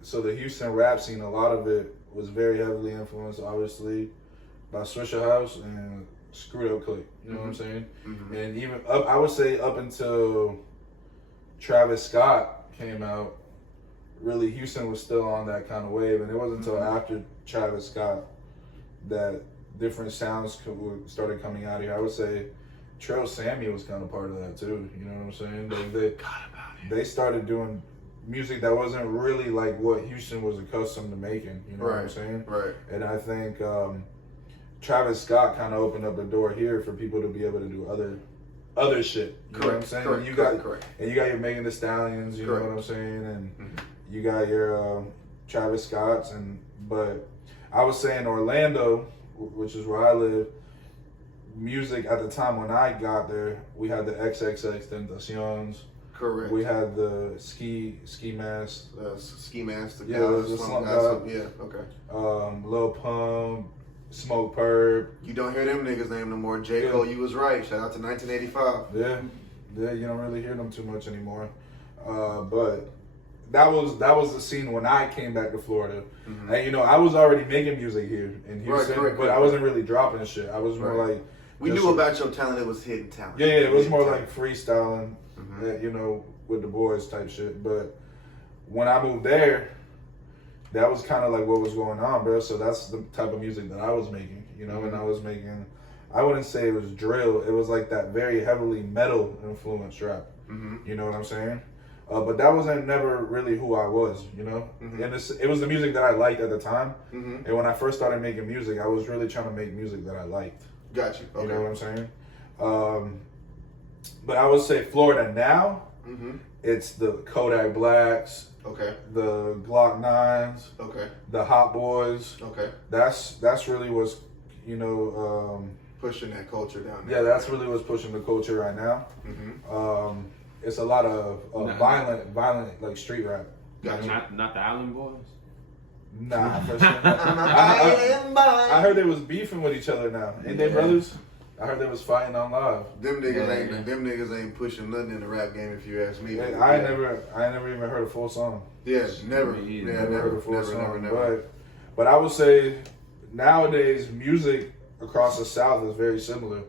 so the Houston rap scene, a lot of it was very heavily influenced, obviously, by Swisher House and Screwed Up Click. You know what I'm saying? Mhm. And even I would say up until Travis Scott came out, really Houston was still on that kind of wave, and it wasn't until after Travis Scott that different sounds started coming out here. I would say Trail Sammy was kind of part of that too. You know what I'm saying? They started doing music that wasn't really like what Houston was accustomed to making. You know what I'm saying? Right. And I think Travis Scott kind of opened up the door here for people to be able to do other shit. You know what I'm saying? Correct. And you Correct. got your Megan Thee Stallions. You know what I'm saying? And you got your Travis Scotts. But I was saying Orlando, which is where I live. Music at the time when I got there, we had the XXX Tentaciones. Correct. We had the ski mask. Ski Mask. Yeah, the Slump God. Yeah. Okay. Lil Pump, Smoke Perp. You don't hear them niggas' name no more. J. Yeah. Cole, you was right. Shout out to 1985. Yeah, you don't really hear them too much anymore. But that was the scene when I came back to Florida, and I was already making music here in Houston, but I wasn't really dropping shit. I was more like we knew about your talent. It was hidden talent. Yeah, it was more like freestyling, Mhm. with the boys type shit. But when I moved there, that was kind of like what was going on, bro. So that's the type of music that I was making, and I was making. I wouldn't say it was drill. It was like that very heavily metal influenced rap. You know what I'm saying? But that wasn't never really who I was, And it was the music that I liked at the time. And when I first started making music, I was really trying to make music that I liked. Got you. Okay. You know what I'm saying? But I would say Florida now, It's the Kodak Blacks, Okay. the Glock 9s, Okay. the Hot Boys. Okay. That's really what's, you know, Pushing that culture down yeah, there. that's really what's pushing the culture right now. It's a lot of violent like street rap. Gotcha. Not the Island Boys. Nah, for sure. I heard they was beefing with each other now. Ain't they brothers? I heard they was fighting on live. Them niggas ain't pushing nothing in the rap game if you ask me. I ain't never even heard a full song. Yeah, never. Me Yeah, either. Never heard a full never, song. never. But I would say nowadays music across the South is very similar.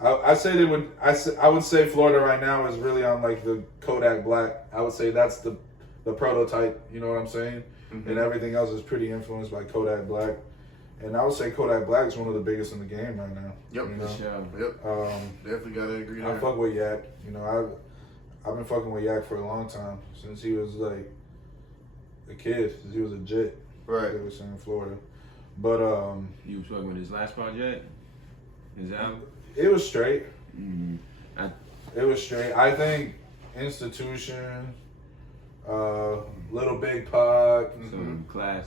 I say they would. I would say Florida right now is really on like the Kodak Black. I would say that's the prototype. You know what I'm saying? And everything else is pretty influenced by Kodak Black. And I would say Kodak Black is one of the biggest in the game right now. Yep. You know? For sure. Yep. Definitely gotta agree I there. fuck with Yak. You know, I've been fucking with Yak for a long time since he was like a kid. Since he was a jet. Right. They was in Florida, but You was fucking with his last project? His album? it was straight. I- It was straight. I think Institution, Little Big Pac, Some class.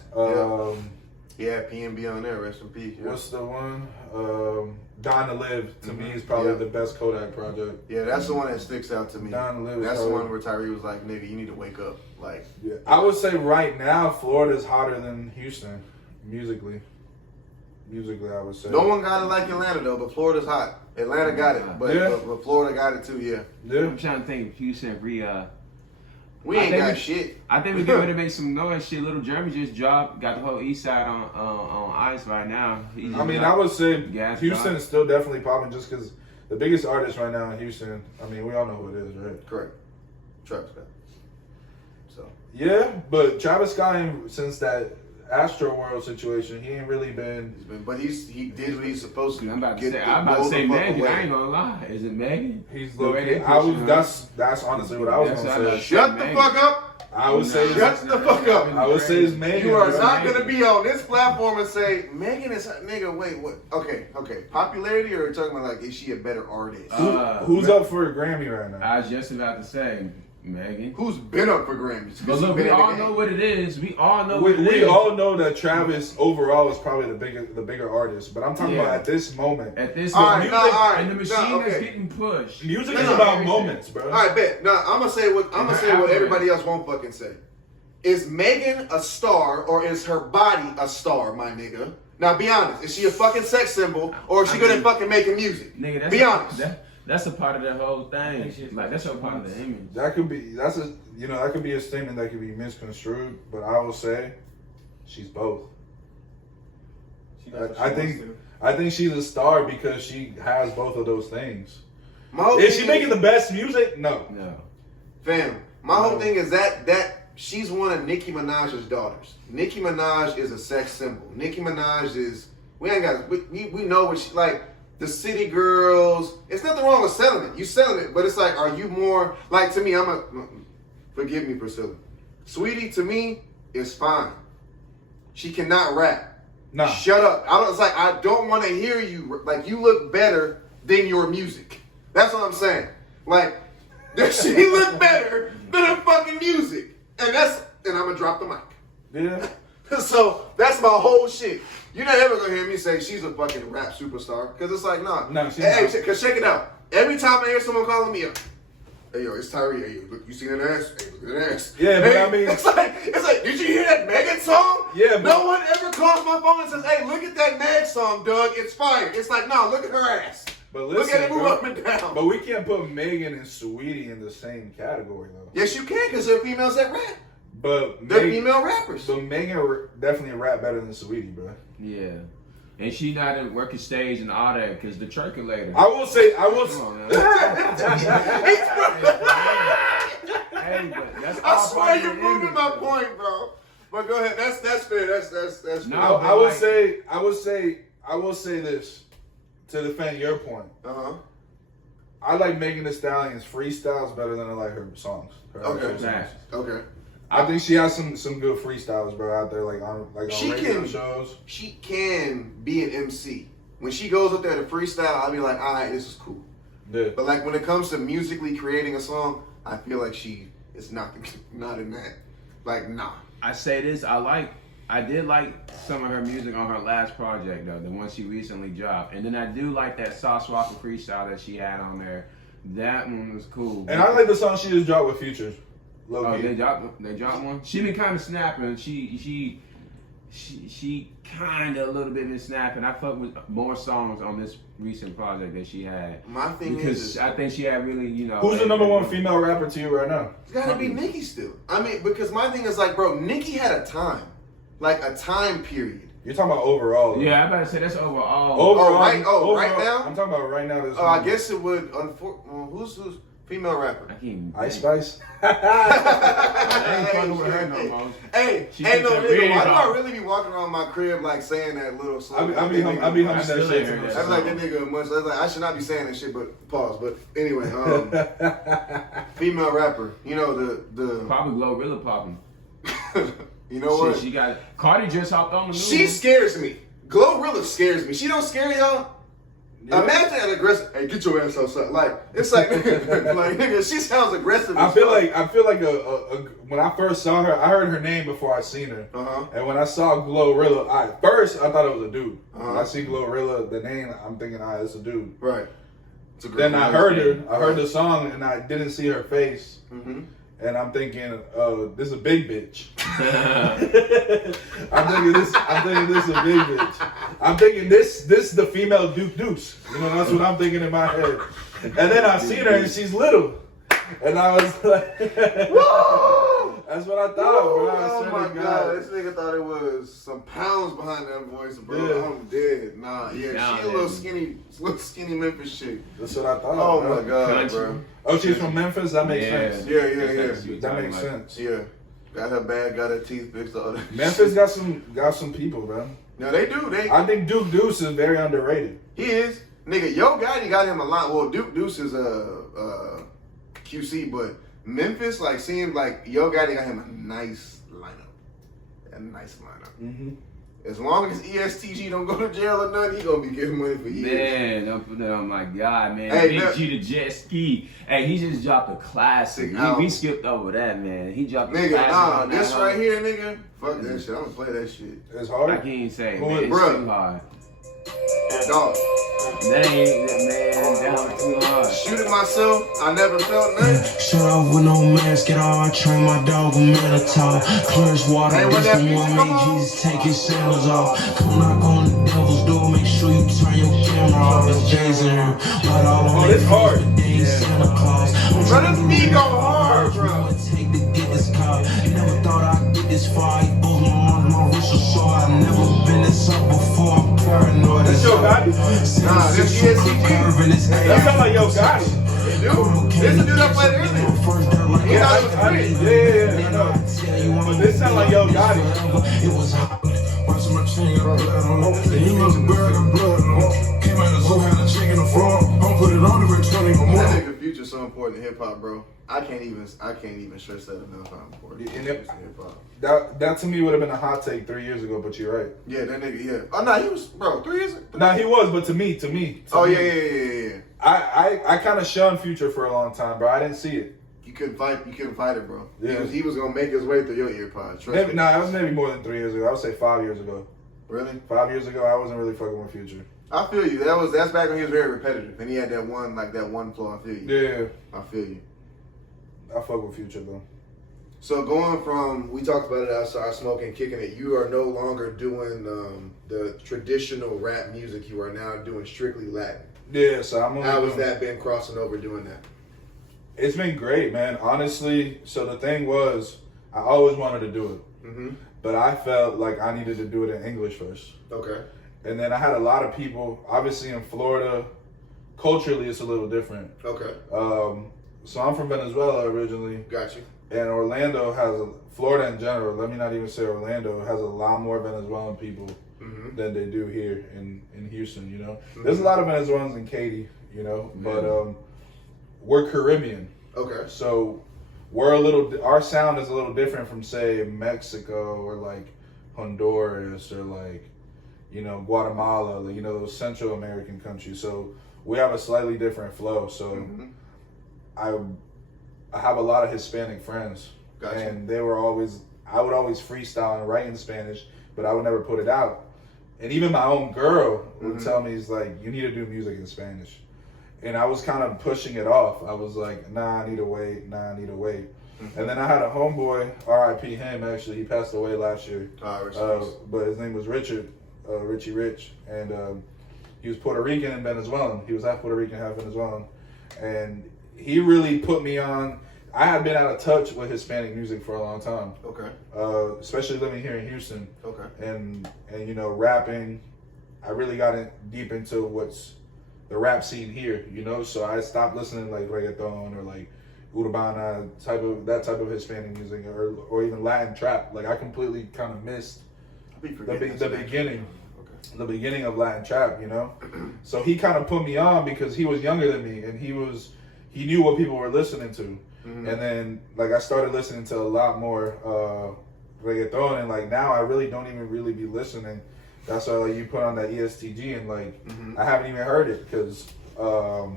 Yeah, PNB on there. Rest in peace. Yeah. what's the one? Dying to Live to me is probably Yeah. the best Kodak project. Yeah, that's the one that sticks out to me. Dying to Live is That's the probably- one where Tyree was like, "Nigga, you need to wake up." Like, Yeah. I would say right now Florida's hotter than Houston musically. Musically, I would say. no one got it like Atlanta though, but Florida's hot. Atlanta got it, but, Yeah. but Florida got it too. Yeah, Yeah. I'm trying to think if Houston we I ain't think got we- shit. I think we get ready to make some noise. Shit, Little Jeremy just dropped, got the whole East Side on ice right now. He just I mean, I dropped would say Gas Houston Dot. is still definitely popping just because the biggest artist right now in Houston, I mean, we all know who it is, right? Correct. Travis Scott. So Yeah, but Travis Scott, since that Astro World situation, he ain't really been. but he did what he's supposed to. I'm about to Get- say, get I'm about to blown say the fuck Megan. away. I ain't gonna lie. Is it Megan? He's The way low-key. they push him. That's honestly what I was That's gonna what I say. was- Shut the fuck up. I would say. Shut the fuck up. I would say it's Megan. You are bro. not gonna be on this platform and say Megan is nigga. Wait, what? Okay. Popularity, or are you talking about like is she a better artist? Who's up for a Grammy right now? I was just about to say Megan. Who's been up for Grammys? But look, Been we in the all game. know what it is. We all know what it We is. all know that Travis overall is probably the bigger artist, but I'm talking Yeah. about at this moment. At this All right, music, all right, and the machine no, that's okay. getting pushed. Music No, is no, about everything. moments, bro. All right, bet. Now I'm gonna say what everybody else won't fucking say. Is Megan a star or is her body a star, my nigga? Now be honest. Is she a fucking sex symbol or is she good at fucking making music? Nigga, that's Be honest. That's a part of the whole thing. Like that's a part of the image. That could be that could be a statement that could be misconstrued, but I will say she's both. I think she's a star because she has both of those things. My whole Is thing she making the best music? No. No. Fam, my whole thing is that she's one of Nicki Minaj's daughters. Nicki Minaj is a sex symbol. Nicki Minaj is we know what she like. The city girls. It's nothing wrong with selling it. You selling it, but it's like, are you more like to me? Forgive me, Priscilla. Sweetie to me is fine. She cannot rap. Nah. Shut up. It's like I don't want to hear you. Like you look better than your music. That's what I'm saying. Like she look better than her fucking music, and I'm gonna drop the mic. Yeah. So that's my whole shit. You're not ever gonna hear me say she's a fucking rap superstar, because it's like, nah. No, she's hey, not. because check it out. Every time I hear someone calling me up, hey yo, it's Tyree. Hey, yo, look, you see that ass? Hey, look at that ass. Yeah, but Hey, I mean- it's like, did you hear that Megan song? Yeah, but- no one ever calls my phone and says, hey, look at that Meg song, Doug. It's fire. It's like, no, look at her ass. But Look listen, at it move bro, up and down. But we can't put Megan and Saweetie in the same category though. Yes, you can, because they're females that rap. But They're female rappers. So Megan definitely rap better than Saweetie, bro. Yeah. And she not in working stage and all that because the circulator. I will say, Come on, man. Hey, but that's I all swear part of you're the proving image, my though. point, bro. But go ahead. That's fair. That's No. fair. I will say this to defend your point. Uh-huh. I like Megan Thee Stallion's freestyles better than I like her songs. Her Okay. actual songs. Facts. Okay. I think she has some good freestyles, bro, out there, like on She radio can- shows. She can be an MC. When she goes up there to freestyle, I'll be like, all right, this is cool. Yeah. But like when it comes to musically creating a song, I feel like she is not in that. Like, nah. I say this, I did like some of her music on her last project though, the one she recently dropped. And then I do like that Sauce Walker freestyle that she had on there. That one was cool. And I like the song she just dropped with Future. Oh, they dropped one? She been kind of snapping. She kind of a little bit been snapping. I fuck with more songs on this recent project that she had. My thing because I think she had really, you know. Who's the number one female rapper to you right now? It's gotta be Nicki still. I mean, because my thing is like, bro, Nicki had a time. Like a time period. You're talking about overall. Though. Yeah, I'm about to say that's overall. Overall, right now? I'm talking about right now. Oh, I guess it would. Who's female rapper? I can't. Ice Spice. I ain't fucking with her no more. Hey, She ain't no took that nigga. wig Why do I off. really be walking around my crib like saying that little song? I be humming that still shit. ain't heard that That's like that nigga much. That's like I should not be saying that shit, but pause. But anyway, female rapper. You know the Probably Glorilla popping. you know what? She got Cardi just hopped on the news. She scares me. Glorilla scares me. She don't scare y'all. Yeah. Imagine an aggressive. Hey, get your ass outside. Like it's like, like nigga, she sounds aggressive. I feel like when I first saw her, I heard her name before I seen her. And when I saw Glorilla, at first I thought it was a dude. When I see Glorilla, the name, I'm thinking, it's a dude. Right. Then I heard her. I heard the song, and I didn't see her face. Mm-hmm. And I'm thinking, this is a big bitch. I'm thinking this is a big bitch. I'm thinking this the female Duke Deuce. You know, that's what I'm thinking in my head. And then I seen her and she's little. And I was like, Whoa! That's what I thought, bro. I Oh swear my to god, this nigga thought it was some pounds behind that voice, bro. Yeah. I'm dead. Nah, yeah, Nah, she a little skinny Memphis chick. That's what I thought. Oh bro. my god, Country. bro. Oh, she's from Memphis? That makes sense. Yeah. That makes sense. Yeah. Got her bag, got her teeth fixed, all that. Memphis got some people, bro. No, they do. I think Duke Deuce is very underrated. He is. Nigga, Yo Gotti got him a lot. Well, Duke Deuce is QC, but Memphis, like, seemed like Yo Gotti got him a nice lineup. Mm-hmm. As long as ESTG don't go to jail or nothing, he gonna be getting money for years. Man, don't put that on my God, man. Hey, Big no. G the jet ski. Hey, he just dropped a classic. We skipped over that, man. He dropped a Nigga, classic. nah, on that this one. right here, nigga. Fuck that shit. I'm gonna play that shit. It's I hard. can't even say, Who man. is- It's bruh? too hard. Dog. That ain't, man, that was too hard. Shooting myself, I never felt nothing. Shut off with no mask at all. I train my dog with Minotaur. Clear as water. Hey, when This that the music one come made on? Jesus take his sandals off. Come knock on the devil's door. Make sure you turn your camera off. It's Jay's in here. Light all on Oh, this hard. Santa Claus. I'm Bro, this trying beat to go hard, bro. What it take to get this car. Never thought I'd get this far. He both my arms, my wrist was sore. I've never been this up before. I'm paranoid. This Yo Gotti? Nah, this ESTG. That sound like Yo Gotti. Dude, this the dude I played earlier. He thought it was free. I know. But this sound like Yo Gotti. It was hot. Watching my chain got blood on it. He look a bird of blood on it. Came out the zoo, had a chick in the front. I'll put it on the ring, 20 for more. That nigga Future so important in hip hop, bro. I can't even stress that enough how important And Future it- is to hip hop. That to me would have been a hot take 3 years ago, but you're right. Yeah, that nigga, yeah. Oh no, he was, bro, 3 years. Nah, he was, but to me. Oh yeah. I kind of shunned Future for a long time, bro. I didn't see it. You couldn't fight it, bro. Yeah. He was gonna make his way through your ear pod. Trust Maybe, me. nah, it was maybe more than 3 years ago. I would say 5 years ago. Really? 5 years ago, I wasn't really fucking with Future. I feel you. That's back when he was very repetitive, and he had that one flaw. I feel you. Yeah, I feel you. I fuck with Future though. So going from, we talked about it outside smoking, kicking it, you are no longer doing the traditional rap music. You are now doing strictly Latin. Yeah, so I'm only How has doing- that been crossing over doing that? It's been great, man. Honestly, so the thing was, I always wanted to do it, Mm-hmm. but I felt like I needed to do it in English first. Okay. And then I had a lot of people, obviously in Florida, culturally it's a little different. Okay. So I'm from Venezuela originally, Got you. and Orlando Florida in general, let me not even say Orlando, has a lot more Venezuelan people Mm-hmm. than they do here in Houston, you know. There's a lot of Venezuelans in Katy, you know, but we're Caribbean. Okay. So our sound is a little different from say Mexico or like Honduras or like, you know, Guatemala, like, you know, those Central American countries. So we have a slightly different flow. So I have a lot of Hispanic friends, Gotcha. and I would always freestyle and write in Spanish, but I would never put it out. And even my own girl would tell me, "It's like, you need to do music in Spanish." And I was kind of pushing it off. I was like, "Nah, I need to wait. Nah, I need to wait." And then I had a homeboy, R.I.P. him. Actually, he passed away last year. But his name was Richard, Richie Rich, and he was Puerto Rican and Venezuelan. He was half Puerto Rican, half Venezuelan, and he really put me on. I had been out of touch with Hispanic music for a long time. Okay. Especially living here in Houston. Okay. And you know, rapping, I really got deep into what's the rap scene here, you know. So I stopped listening to like reggaeton or like urbana that type of Hispanic music or even Latin trap. Like I completely kind of missed the beginning of Latin trap, you know. So he kind of put me on because he was younger than me and he knew what people were listening to. And then like I started listening to a lot more reggaeton, and like now I really don't even really be listening. That's why like you put on that ESTG and like I haven't even heard it because I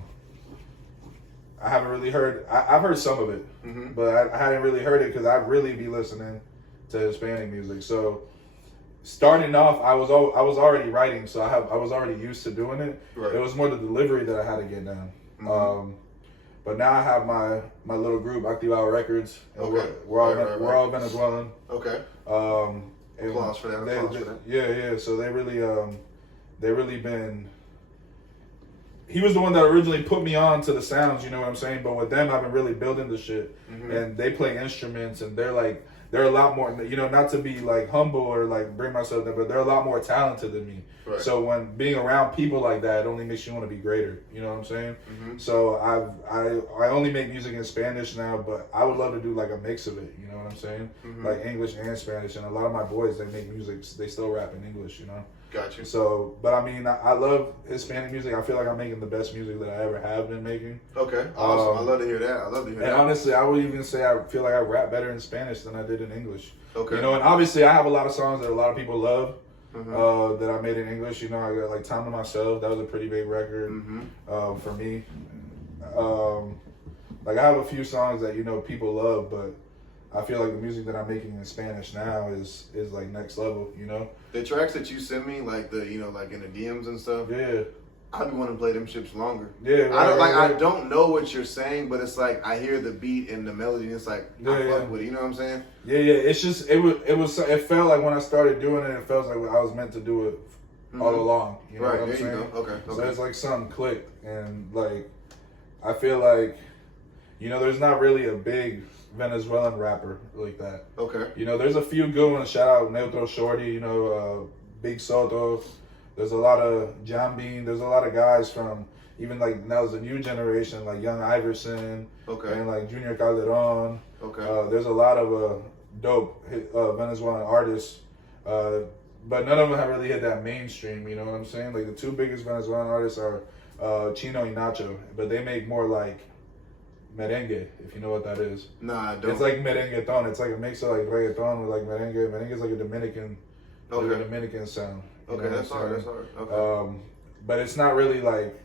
haven't really heard. I've heard some of it, but I hadn't really heard it because I really be listening to Hispanic music. So starting off, I was already writing, so I was already used to doing it. Right. It was more the delivery that I had to get down. But now I have my little group, Activado Records. And Okay. We're all Venezuelan. Okay. And Applause for that. Yeah. So they really been. He was the one that originally put me on to the sounds, you know what I'm saying? But with them, I've been really building the shit. And they play instruments, and they're a lot more, you know, not to be like humble or like bring myself down, but they're a lot more talented than me. Right. So when being around people like that, it only makes you want to be greater. You know what I'm saying? So I only make music in Spanish now, but I would love to do like a mix of it. You know what I'm saying? Like English and Spanish. And a lot of my boys, they make music, they still rap in English. You know? Gotcha. So, but I mean, I love Hispanic music. I feel like I'm making the best music that I ever have been making. Okay. Awesome. I love to hear that. And honestly, I would even say I feel like I rap better in Spanish than I did in English. Okay. You know, and obviously I have a lot of songs that a lot of people love that I made in English. You know, I got like Time to Myself. That was a pretty big record for me. Like I have a few songs that, you know, people love, but I feel like the music that I'm making in Spanish now is like next level, you know? The tracks that you send me, like the, you know, like in the DMs and stuff. Yeah. I'd be wanting to play them ships longer. Yeah, I don't know what you're saying, but it's like I hear the beat and the melody, and it's like I fuck with it. You know what I'm saying? Yeah. It's just it felt like when I started doing it, it felt like I was meant to do it all along. You know what I'm saying? You go. Okay. So it's like something clicked, and like I feel like, you know, there's not really a big Venezuelan rapper like that. Okay. You know, there's a few good ones. Shout out Neutro Shorty. You know, Big Soto. There's a lot of John Bean. There's a lot of guys from even like now there's a new generation like Young Iverson. Okay. And like Junior Calderon. Okay. There's a lot of dope Venezuelan artists, but none of them have really hit that mainstream. You know what I'm saying? Like the two biggest Venezuelan artists are Chino and Nacho, but they make more like merengue, if you know what that is. Nah, I don't. It's like merengueton. It's like a mix of like reggaeton with like merengue. Merengue is like a Dominican, sound. Okay, that's hard. Okay. But it's not really like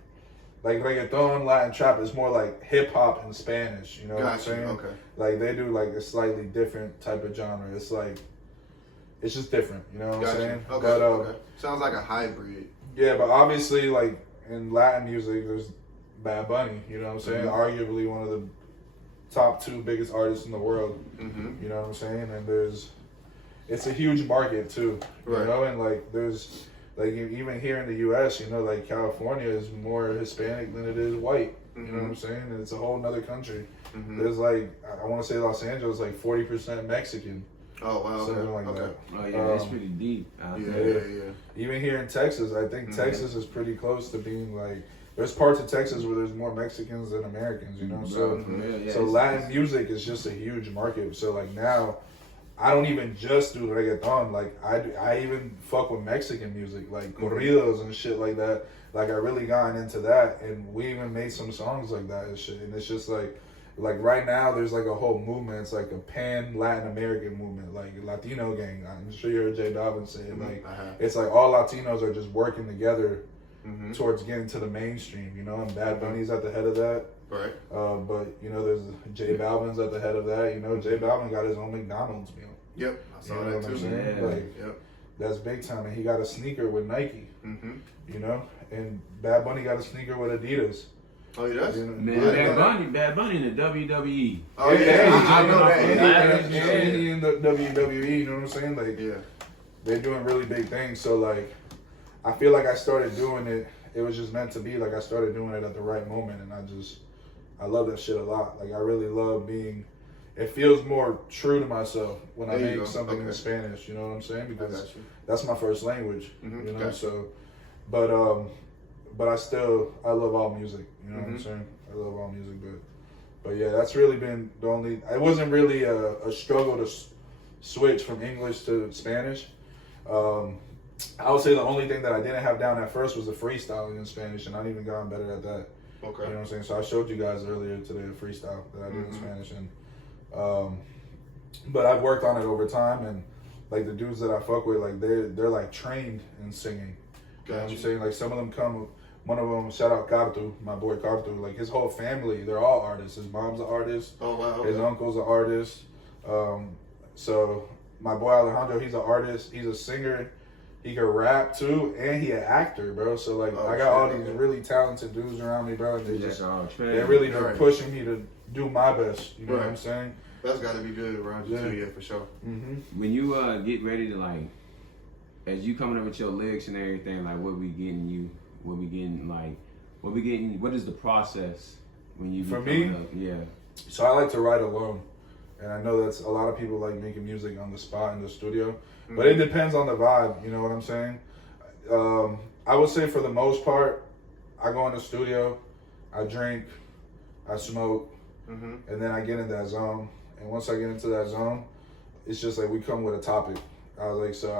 reggaeton, Latin trap is more like hip hop in Spanish. You know what I'm saying? Okay. Like they do like a slightly different type of genre. It's like it's just different. You know what I'm saying? Okay. But, okay. Sounds like a hybrid. Yeah, but obviously like in Latin music, there's Bad Bunny. You know what I'm saying? Arguably one of the top 2 biggest artists in the world. You know what I'm saying? And it's a huge market too. You know, and like there's. Like even here in the U.S., you know, like California is more Hispanic than it is white. You know what I'm saying? And it's a whole nother country. There's like, I want to say Los Angeles, like 40% Mexican. Oh wow. Something like that. Oh yeah, it's pretty deep out there. Yeah. Even here in Texas, I think Texas is pretty close to being like. There's parts of Texas where there's more Mexicans than Americans. You know, so Latin music is just a huge market. So like now. I don't even just do reggaeton. Like I even fuck with Mexican music, like corridos and shit like that. Like I really gotten into that, and we even made some songs like that and shit. And it's just like right now there's like a whole movement. It's like a pan Latin American movement, like Latino gang. I'm sure you heard J Dobbin say it. Like it's like all Latinos are just working together towards getting to the mainstream, you know, and Bad Bunny's at the head of that. Right. But, you know, there's J Balvin's at the head of that. You know, J Balvin got his own McDonald's meal. Yep. I saw You know that what I'm too. saying? Yeah. Like, Yep. that's big time. And he got a sneaker with Nike, Mm-hmm. you know, and Bad Bunny got a sneaker with Adidas. Oh, he does? You know? Man, I didn't know Bad Bunny in the WWE. Oh, yeah. I know that. And Yeah. he in the WWE, you know what I'm saying? Like, Yeah. they're doing really big things. So, like, I feel like I started doing it. It was just meant to be. Like, I started doing it at the right moment, and I love that shit a lot. Like, I really love being. It feels more true to myself when I There you make go. something in Okay. Spanish. You know what I'm saying? I Because got you. that's my first language. Mhm. You know, Gotcha. so. But I love all music. You know what I'm saying? I love all music, but yeah, that's really been the only. It wasn't really a struggle to switch from English to Spanish. I would say the only thing that I didn't have down at first was the freestyling in Spanish, and I've even gotten better at that. Okay. You know what I'm saying? So I showed you guys earlier today a freestyle that I did in Spanish, and but I've worked on it over time, and like the dudes that I fuck with, like they're like trained in singing. You know what I'm Gotcha. saying? Like some of them come. One of them, shout out Cartu, my boy Cartu. Like his whole family, they're all artists. His mom's an artist. Oh, wow. His uncle's an artist. So my boy Alejandro, he's an artist. He's a singer. He can rap too, and he an actor, bro. So like Oh, I got all shit, these okay. really talented dudes around me, bro. And they That's just all they're trans. really been Right. pushing me to do my best. You know what Right. I'm saying? That's got to be good around you, Yeah. too, yeah, for sure. Mm-hmm. When you get ready to like, as you coming up with your lyrics and everything, like what is the process when you be For coming me? up? Yeah. So I like to write alone, and I know that's a lot of people like making music on the spot in the studio, but it depends on the vibe. You know what I'm saying? I would say for the most part, I go in the studio, I drink, I smoke, and then I get in that zone. And once I get into that zone, it's just like we come with a topic. I was like, so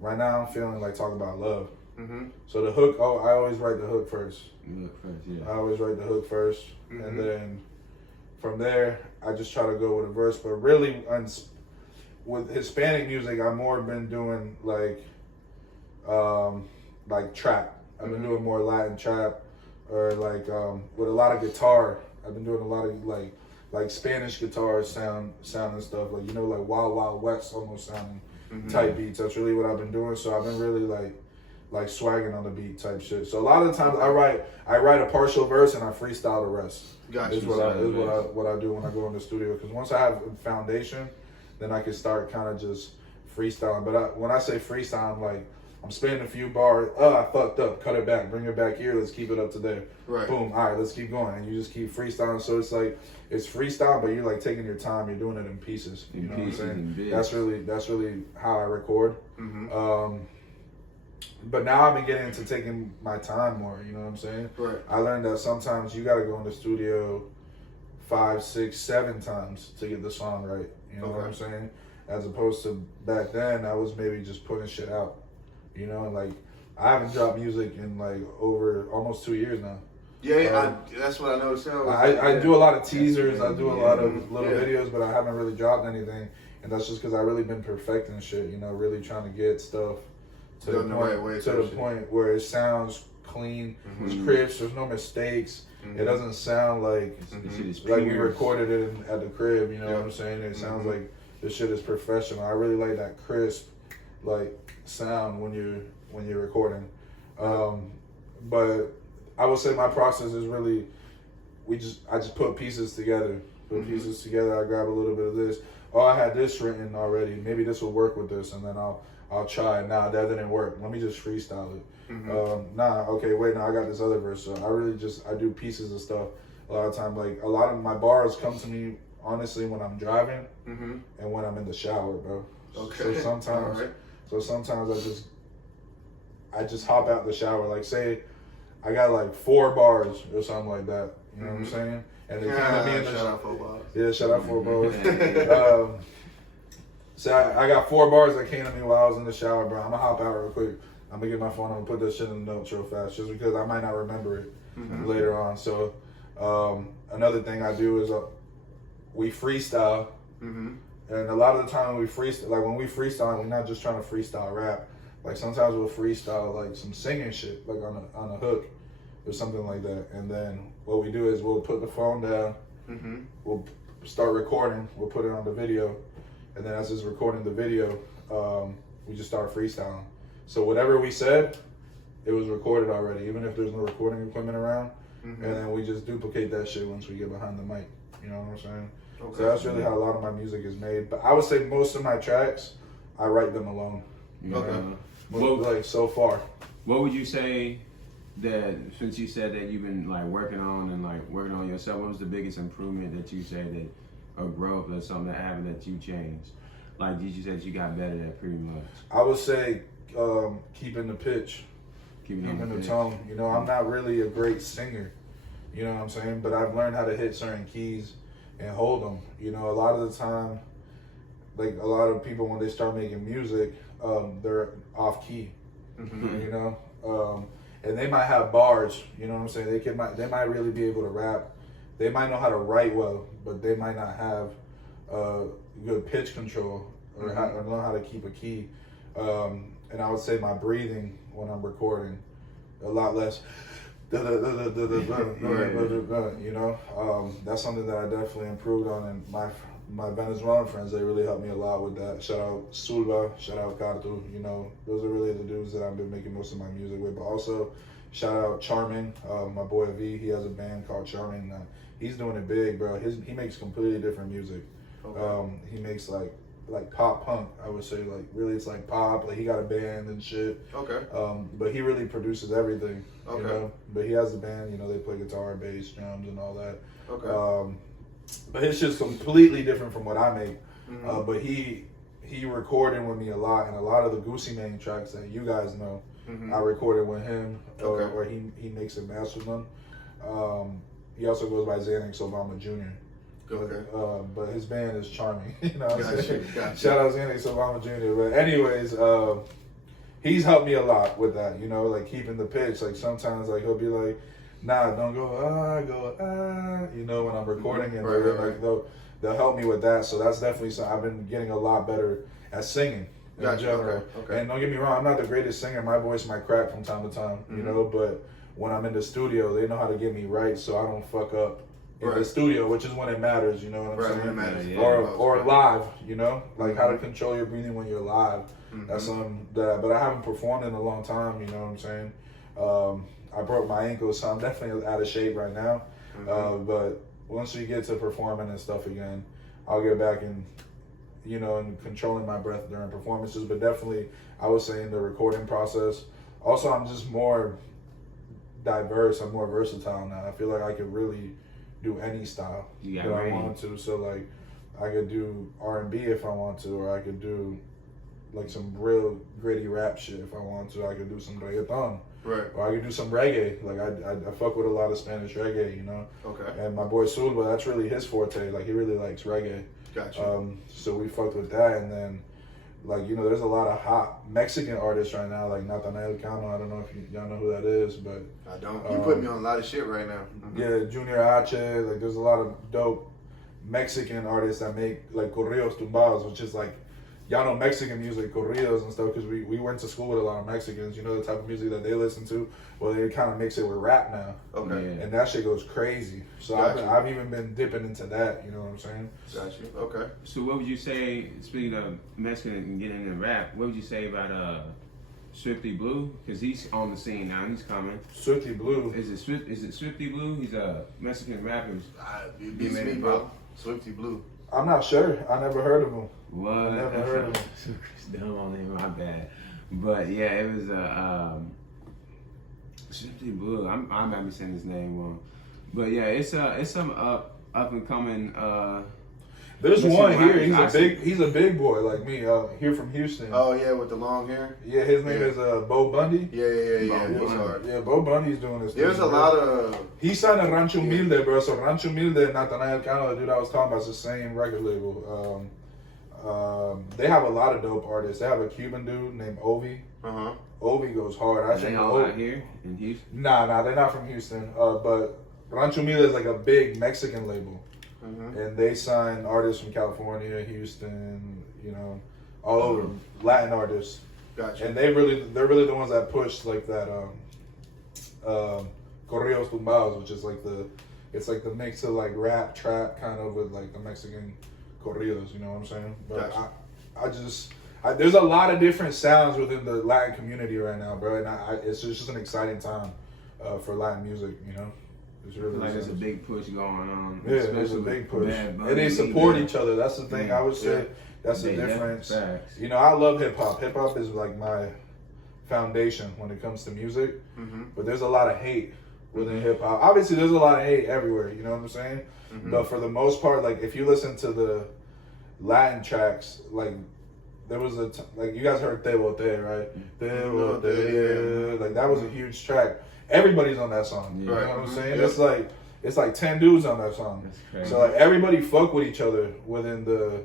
right now I'm feeling like talking about love. So the hook, I always write the hook first. You look first, yeah. I always write the hook first, and then from there I just try to go with a verse. But really, with Hispanic music, I've more been doing like trap. I've been doing more Latin trap, or like with a lot of guitar. I've been doing a lot of like Spanish guitar sound and stuff, like, you know, like Wild Wild West almost sounding type beats. That's really what I've been doing. So I've been really like swagging on the beat type shit. So a lot of the times I write a partial verse and I freestyle the rest. Gotcha. Is what I do when I go in the studio. Because once I have a foundation, then I can start kind of just freestyling. But when I say freestyle, I'm spinning a few bars. I fucked up. Cut it back. Bring it back here. Let's keep it up to there. Right. Boom. All right. Let's keep going. And you just keep freestyling. So it's like it's freestyle, but you're like taking your time. You're doing it in pieces. You know what I'm saying? That's really how I record. But now I've been getting into taking my time more. You know what I'm saying? Right. I learned that sometimes you got to go in the studio 5, 6, 7 times to get the song right. You know what I'm saying? As opposed to back then, I was maybe just putting shit out. You know, and like I haven't dropped music in like over almost 2 years now. Yeah, that's what I noticed. I do a lot of teasers. I do a lot of little Yeah. videos, but I haven't really dropped anything. And that's just because I really been perfecting shit. You know, really trying to get stuff to Done the right way to type the shit. point where it sounds clean, it's crisp. There's no mistakes. It doesn't sound like The shit is like we pure. recorded it at the crib. You know Yeah. what I'm saying? It sounds like the shit is professional. I really like that crisp like sound when you're recording. But I would say my process is really I just put pieces together. Pieces together. I grab a little bit of this. Oh, I had this written already. Maybe this will work with this, and then I'll try it. Nah, that didn't work. Let me just freestyle it. Okay, wait, now I got this other verse. So I really I do pieces of stuff a lot of time. Like a lot of my bars come to me honestly when I'm driving and when I'm in the shower, bro. Okay. So sometimes, I just hop out the shower. Like say I got like 4 bars or something like that. You know what I'm saying? And they came to me in the shout out for bars. Yeah, shout out 4 bars. So I got 4 bars that came to me while I was in the shower, bro. I'm gonna hop out real quick. I'm gonna get my phone. I'm gonna put this shit in the notes real fast, just because I might not remember it later on. So another thing I do is we freestyle, and a lot of the time when we freestyle, we're not just trying to freestyle rap. Like sometimes we'll freestyle like some singing shit, like on a hook or something like that. And then what we do is we'll put the phone down, we'll start recording, we'll put it on the video, and then as it's recording the video, we just start freestyling. So whatever we said, it was recorded already, even if there's no recording equipment around. And then we just duplicate that shit once we get behind the mic. You know what I'm saying? Okay. So that's really how a lot of my music is made. But I would say most of my tracks, I write them alone. Okay. Well, like so far. What would you say that, since you said that you've been like working on yourself, what was the biggest improvement that you say that, or growth or something that happened that you changed? Like, did you say that you got better at pretty much? I would say keeping the pitch, keeping the tone. You know, I'm not really a great singer. You know what I'm saying? But I've learned how to hit certain keys and hold them. You know, a lot of the time, like a lot of people when they start making music, they're off key. You know, and they might have bars. You know what I'm saying? They might really be able to rap. They might know how to write well, but they might not have good pitch control or know how to keep a key. And I would say my breathing when I'm recording, a lot less. You know, that's something that I definitely improved on, and my Venezuelan friends, they really helped me a lot with that. Shout out Sulba, shout out Cartu, you know, those are really the dudes that I've been making most of my music with. But also shout out Charming, my boy V, he has a band called Charming. He's doing it big, bro. He makes completely different music. Okay. He makes like pop punk, I would say. Like really it's like pop, like he got a band and shit. Okay. But he really produces everything. Okay. You know? But he has a band, you know, they play guitar, bass, drums and all that. Okay. But it's just completely different from what I make. But he recorded with me a lot, and a lot of the Gooseymane tracks that you guys know, I recorded with him, or he makes and masters them. He also goes by Xanax Obama Jr. Okay. But his band is Charming. You know what I'm saying? Gotcha. Shout out Xanax Obama Jr. But anyways, he's helped me a lot with that, you know, like keeping the pitch. Like sometimes like he'll be like, nah, don't go, you know, when I'm recording, and like they'll help me with that. So that's definitely something. I've been getting a lot better at singing in general. Okay. And don't get me wrong, I'm not the greatest singer. My voice might crack from time to time, you know, but when I'm in the studio, they know how to get me right so I don't fuck up in the studio, which is when it matters, you know what I'm saying? When it matters. Yeah. Or live, you know, like how to control your breathing when you're live. That's something that, but I haven't performed in a long time, you know what I'm saying? I broke my ankle, so I'm definitely out of shape right now. But once we get to performing and stuff again, I'll get back and, you know, and controlling my breath during performances. But definitely, I would say in the recording process. Also, I'm just more diverse. I'm more versatile now. I feel like I could really do any style that I want to. So like, I could do R&B if I want to, or I could do like some real gritty rap shit if I want to. I could do some reggaeton. Right. Or I could do some reggae. Like I fuck with a lot of Spanish reggae, you know. Okay. And my boy Sulba, that's really his forte. Like he really likes reggae. Gotcha. So we fucked with that, and then like, you know, there's a lot of hot Mexican artists right now, like Nathaniel Cano. I don't know if y'all know who that is, but I don't. You put me on a lot of shit right now. Yeah, Junior H. Like there's a lot of dope Mexican artists that make like corridos tumbados, which is like, y'all know Mexican music, corridos and stuff, because we went to school with a lot of Mexicans. You know the type of music that they listen to? Well, they kind of mix it with rap now. Okay. Yeah. And that shit goes crazy. So I've even been dipping into that, you know what I'm saying? Got you. Okay. So what would you say, speaking of Mexican and getting into rap, what would you say about Swifty Blue? Because he's on the scene now, he's coming. Swifty Blue? Is it Swifty Blue? He's a Mexican rapper. It beats me, bro. Swifty Blue. I'm not sure. I never heard of him. What? I never heard of him. Dumb on him, my bad. But yeah, it was Swifty Blue. I might be saying his name wrong. But yeah, it's some up and coming. There's one here. He's a big boy like me. Here from Houston. Oh yeah, with the long hair. Yeah, his name is Bo Bundy. Yeah. He's hard. Yeah, Bo Bundy's doing this. There's a lot of. He signed to Rancho Humilde, bro. So Rancho Humilde and Nathaniel Cano, the dude I was talking about, is the same record label. They have a lot of dope artists. They have a Cuban dude named Ovi. Ovi goes hard. I think all out here in Houston. Nah, they're not from Houston. But Rancho Humilde is like a big Mexican label. And they sign artists from California, Houston, you know, all over, Latin artists. Gotcha. And they're really the ones that push like that corridos tumbados, which is like the mix of like rap, trap, kind of with like the Mexican corridos. You know what I'm saying? But Gotcha. there's a lot of different sounds within the Latin community right now, bro, and it's just an exciting time for Latin music. You know, it's really Like there's a big push going on. yeah, there's a big push, and they support each other. That's the thing. I would say that's the difference. You know, I love hip hop. Hip hop is like my foundation when it comes to music. Mm-hmm. But there's a lot of hate within hip hop. Obviously, there's a lot of hate everywhere. You know what I'm saying? Mm-hmm. But for the most part, like if you listen to the Latin tracks, like there was like you guys heard Te Bote, right? Te Bote, yeah. Like that was a huge track. Everybody's on that song. You know what I'm saying? It's like 10 dudes on that song. So like everybody fuck with each other within the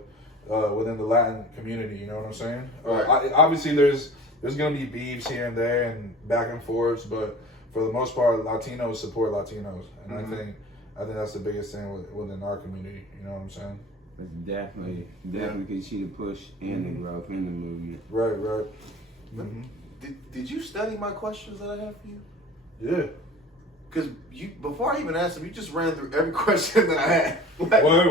Latin community. You know what I'm saying? Right. Obviously, there's gonna be beefs here and there and back and forths, but for the most part, Latinos support Latinos, and I think that's the biggest thing within our community. You know what I'm saying? It's definitely can see the push and the growth in the movement. Right. Mm-hmm. Did you study my questions that I have for you? Yeah. Because before I even asked them, you just ran through every question that I had. Like, What?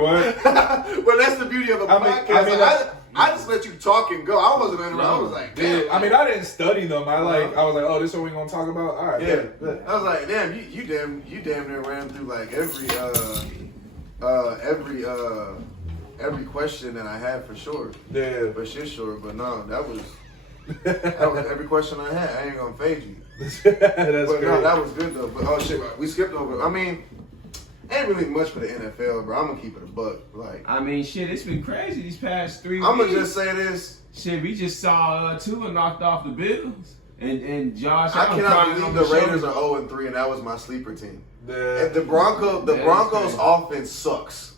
Well, that's the beauty of a podcast. I just let you talk and go. I wasn't interrupting. I was like, damn. Yeah, I mean, I didn't study them. I was like, oh, this is what we're gonna talk about. All right. Yeah. I was like, damn, you damn near ran through like every question that I had for sure. Yeah. For sure. But no, that was every question I had. I ain't gonna fade you. That's But great. no, that was good though. But oh shit, we skipped over. I mean, ain't really much for the NFL, bro. I'm gonna keep it a buck. Like, I mean, shit, it's been crazy these past 3 weeks. I'm gonna just say this. Shit, we just saw Tua knocked off the Bills, and Josh. I Allen cannot crying believe on the shoulder. Raiders are 0-3, and that was my sleeper team. Yeah. And the Broncos offense sucks.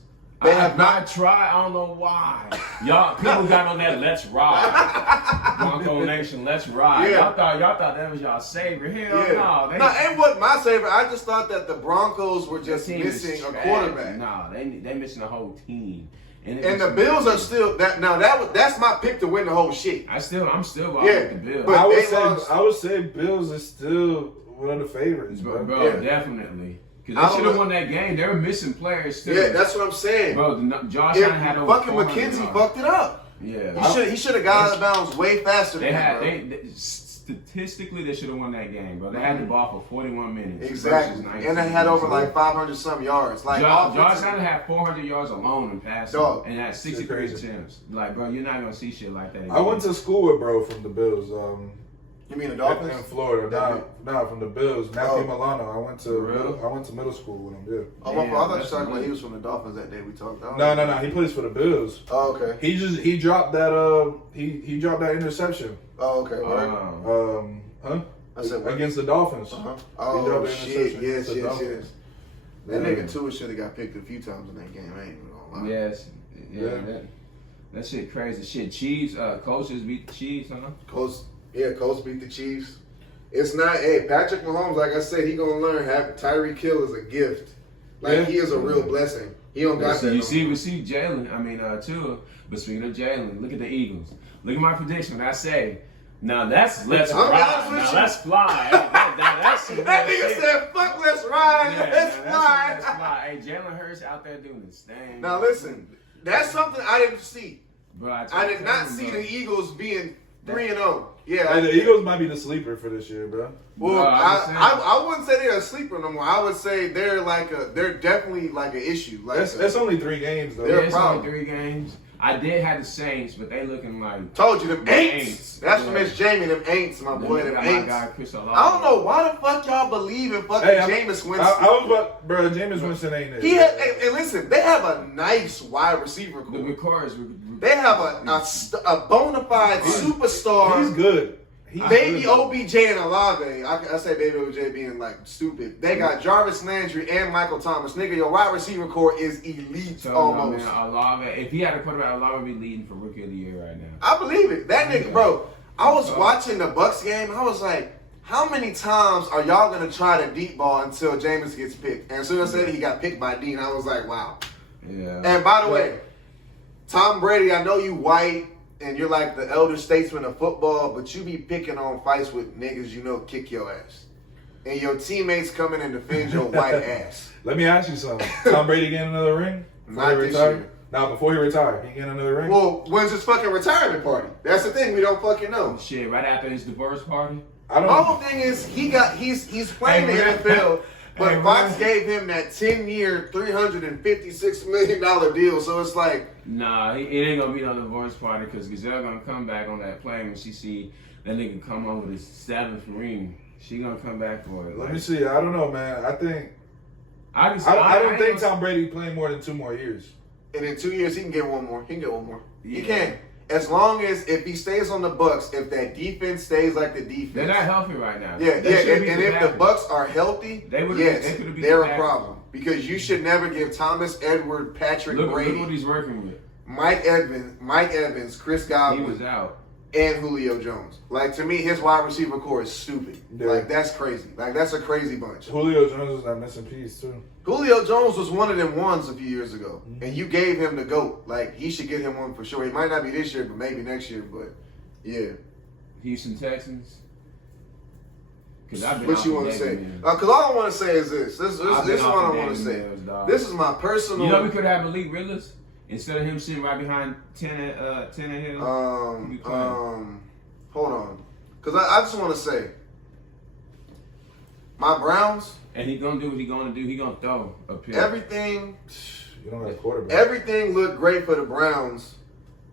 They have not tried. I don't know why. Y'all people got on that let's ride. Bronco Nation, let's ride. Yeah. Y'all thought that was y'all savior. Hell no. No, it wasn't my favorite. I just thought that the Broncos were just missing a quarterback. No, they missing a whole team. And the Bills are still that's my pick to win the whole shit. I'm still going with the Bills. But I would say Bills is still one of the favorites, bro. Definitely. Because they should have won that game. They were missing players still. Yeah, that's what I'm saying. Bro, Josh Allen had over fucking McKenzie fucked it up. Yeah. He should have got out of bounds way faster than that, statistically, they should have won that game, bro. They had the ball for 41 minutes. Exactly. And they had over like 500 some yards. Like Josh Allen had 400 yards alone in passing. Dog. And had 63 attempts. Like, bro, you're not going to see shit like that again. I went to school with bro from the Bills. You mean the Dolphins? In Florida. No, from the Bills. Matthew Milano. I went to middle school with him, yeah. Oh, my fault. I thought you were talking about he was from the Dolphins that day we talked. No. He plays for the Bills. Oh, okay. He dropped that he dropped that interception. Oh, okay. Right. I said what? Against the Dolphins. Uh-huh. He Oh dropped the shit! interception Yes. against the Dolphins. That nigga Tua should have got picked a few times in that game. I ain't even gonna lie. Yes. Yeah. That shit crazy. Shit, Chiefs, coaches beat the Chiefs, huh? Colts beat the Chiefs. It's not. Hey, Patrick Mahomes, like I said, he gonna learn. Tyreek Hill is a gift. Like he is a real blessing. He don't got that. We see Jalen. I mean, Tua. But speaking of Jalen, look at the Eagles. Look at my prediction. I say, now let's ride. Now let's fly. That's some that real nigga shit. said, "Fuck, let's ride. Yeah, let's man, fly." Let's fly. Hey, Jalen Hurts out there doing his thing. Now listen, that's something I didn't see. Bro, I did not see the Eagles being 3-0. Yeah, the Eagles might be the sleeper for this year, bro. Well, Bro, I wouldn't say they're a sleeper no more. I would say they're definitely like an issue. Like It's only 3 games though. They're It's problem. only 3 games. I did have the Saints, but they looking like told you them ain'ts. ain'ts. That's from Miss Jamie. Them ain'ts, my boy. Them my ain'ts. guy, Chris Olave. I don't know why the fuck y'all believe in fucking Jameis Winston. I was about, bro. Jameis Winston ain't it. He had, and listen, they have a nice wide receiver The core. records. They have a bona fide superstar. He's good. Baby OBJ and Olave. I say Baby OBJ being like stupid. They got Jarvis Landry and Michael Thomas. Nigga, your wide receiver core is elite almost. Man, Olave, if he had a quarterback, Olave would be leading for Rookie of the Year right now. I believe it. That nigga, bro. I was watching the Bucks game. I was like, how many times are y'all gonna try to deep ball until Jameis gets picked? And as soon as I said he got picked by Dean, I was like, wow. Yeah. And by the way, Tom Brady, I know you white and you're like the elder statesman of football, but you be picking on fights with niggas you know kick your ass. And your teammates come in and defend your white ass. Let me ask you something. Tom Brady getting another ring? Not this year. Now, before he retired, he getting another ring? Well, when's his fucking retirement party? That's the thing, we don't fucking know. Shit, right after his divorce party. I don't My know. whole thing is he's playing Hey, the man. NFL, but Hey, Fox man. gave him that 10-year, $356 million deal. So it's like, Nah, it ain't gonna be no divorce party because Gazelle gonna come back on that plane when she see that nigga come on with his 7th ring. She gonna come back for it. Let me see. I don't know, man. I think I I don't think Tom. Tom Brady playing more than 2 more years. and in 2 years he can get one more. He can get one more. He Yeah. can. As long as if he stays on the Bucks, if that defense stays like the defense. They're not healthy right now. Yeah, They yeah, should and be if the competitive. Bucks are healthy, They would've- yes, they could've beat they're the a Packers. problem because you should never give Thomas Edward, Patrick Look Brady, what he's working with. Mike Evans, Chris He Godwin, was out. and Julio Jones. Like to me, his wide receiver core is stupid. Yeah. Like that's crazy. Like that's a crazy bunch. Julio Jones is that missing piece, too. Julio Jones was one of them ones a few years ago, and you gave him the GOAT. Like he should get him one for sure. He might not be this year, but maybe next year. But yeah. Houston Texans. Because I've been What off you the want to say? Megan, man. Because all I want to say is this. This I've been is what off I the want to Megan say. Mills, dog. This is my personal. You know we could have Malik Willis instead of him sitting right behind Tannehill. We could. Hold on. Because I just want to say, my Browns, And he gonna do what he gonna do. He gonna throw a pick. everything You don't have a quarterback. Everything looked great for the Browns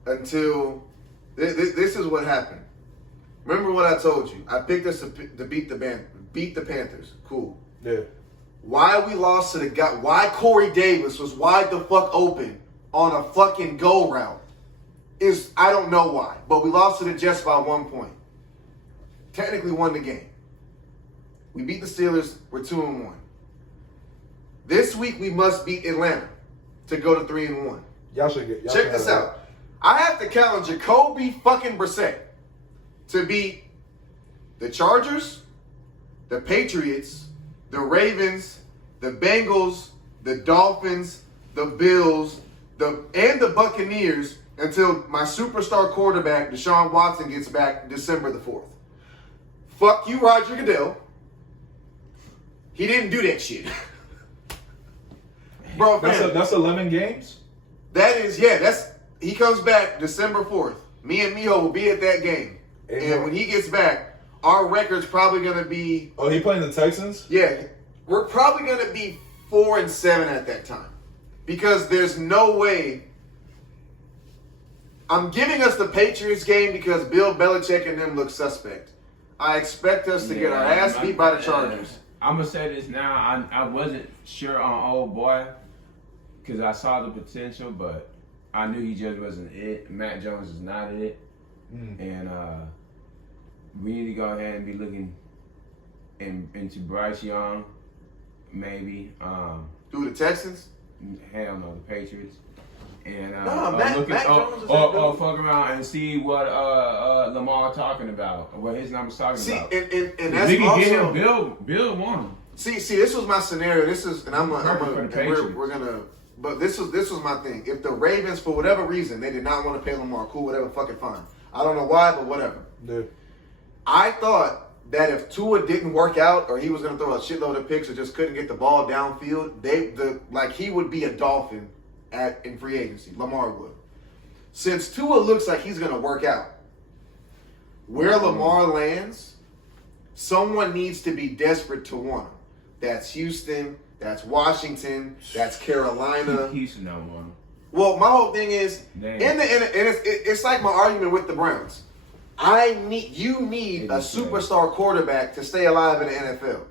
until this is what happened. Remember what I told you? I picked us to beat the Panthers. Cool. Yeah. Why we lost to the guy? Why Corey Davis was wide the fuck open on a fucking go route? Is I don't know why, but we lost to the Jets by 1 point. Technically won the game. We beat the Steelers. We're 2-1. This week we must beat Atlanta to go to 3-1. Y'all should get. Check this out. I have to count on Jacoby fucking Brissett to beat the Chargers, the Patriots, the Ravens, the Bengals, the Dolphins, the Bills, and the Buccaneers until my superstar quarterback, Deshaun Watson, gets back December the 4th. Fuck you, Roger Goodell. He didn't do that shit. Bro, man, That's 11 games. that is, he comes back December 4th. Me and Miho will be at that game. Hey, And when he gets back, our record's probably going to be, Oh, he playing the Texans? we're probably going to be 4-7 at that time. Because there's no way. I'm giving us the Patriots game because Bill Belichick and them look suspect. I expect us to get our ass beat by the Chargers. I'm gonna say this now. I wasn't sure on old boy because I saw the potential, but I knew he just wasn't it. Matt Jones is not it, and we need to go ahead and be looking into Bryce Young, maybe. Through the Texans? Hell no, the Patriots. And Matt look Jones is that or dude. fuck around and see what Lamar talking about, or what his number's talking See, about. and If that's we can also... get him, Bill won him. See, this was my scenario. This is, and Perfect for the Patriots. we're gonna. But this was my thing. If the Ravens, for whatever reason, they did not want to pay Lamar, cool, whatever, fucking fine. I don't know why, but whatever. Yeah. I thought that if Tua didn't work out, or he was gonna throw a shitload of picks, or just couldn't get the ball downfield, he would be a Dolphin in free agency. Lamar would. Since Tua looks like he's gonna work out, where Lamar lands, someone needs to be desperate to want him. That's Houston. That's Washington. That's Carolina. Houston don't want him. Well, my whole thing is, Damn. it's like my argument with the Browns. You need a superstar quarterback to stay alive in the NFL.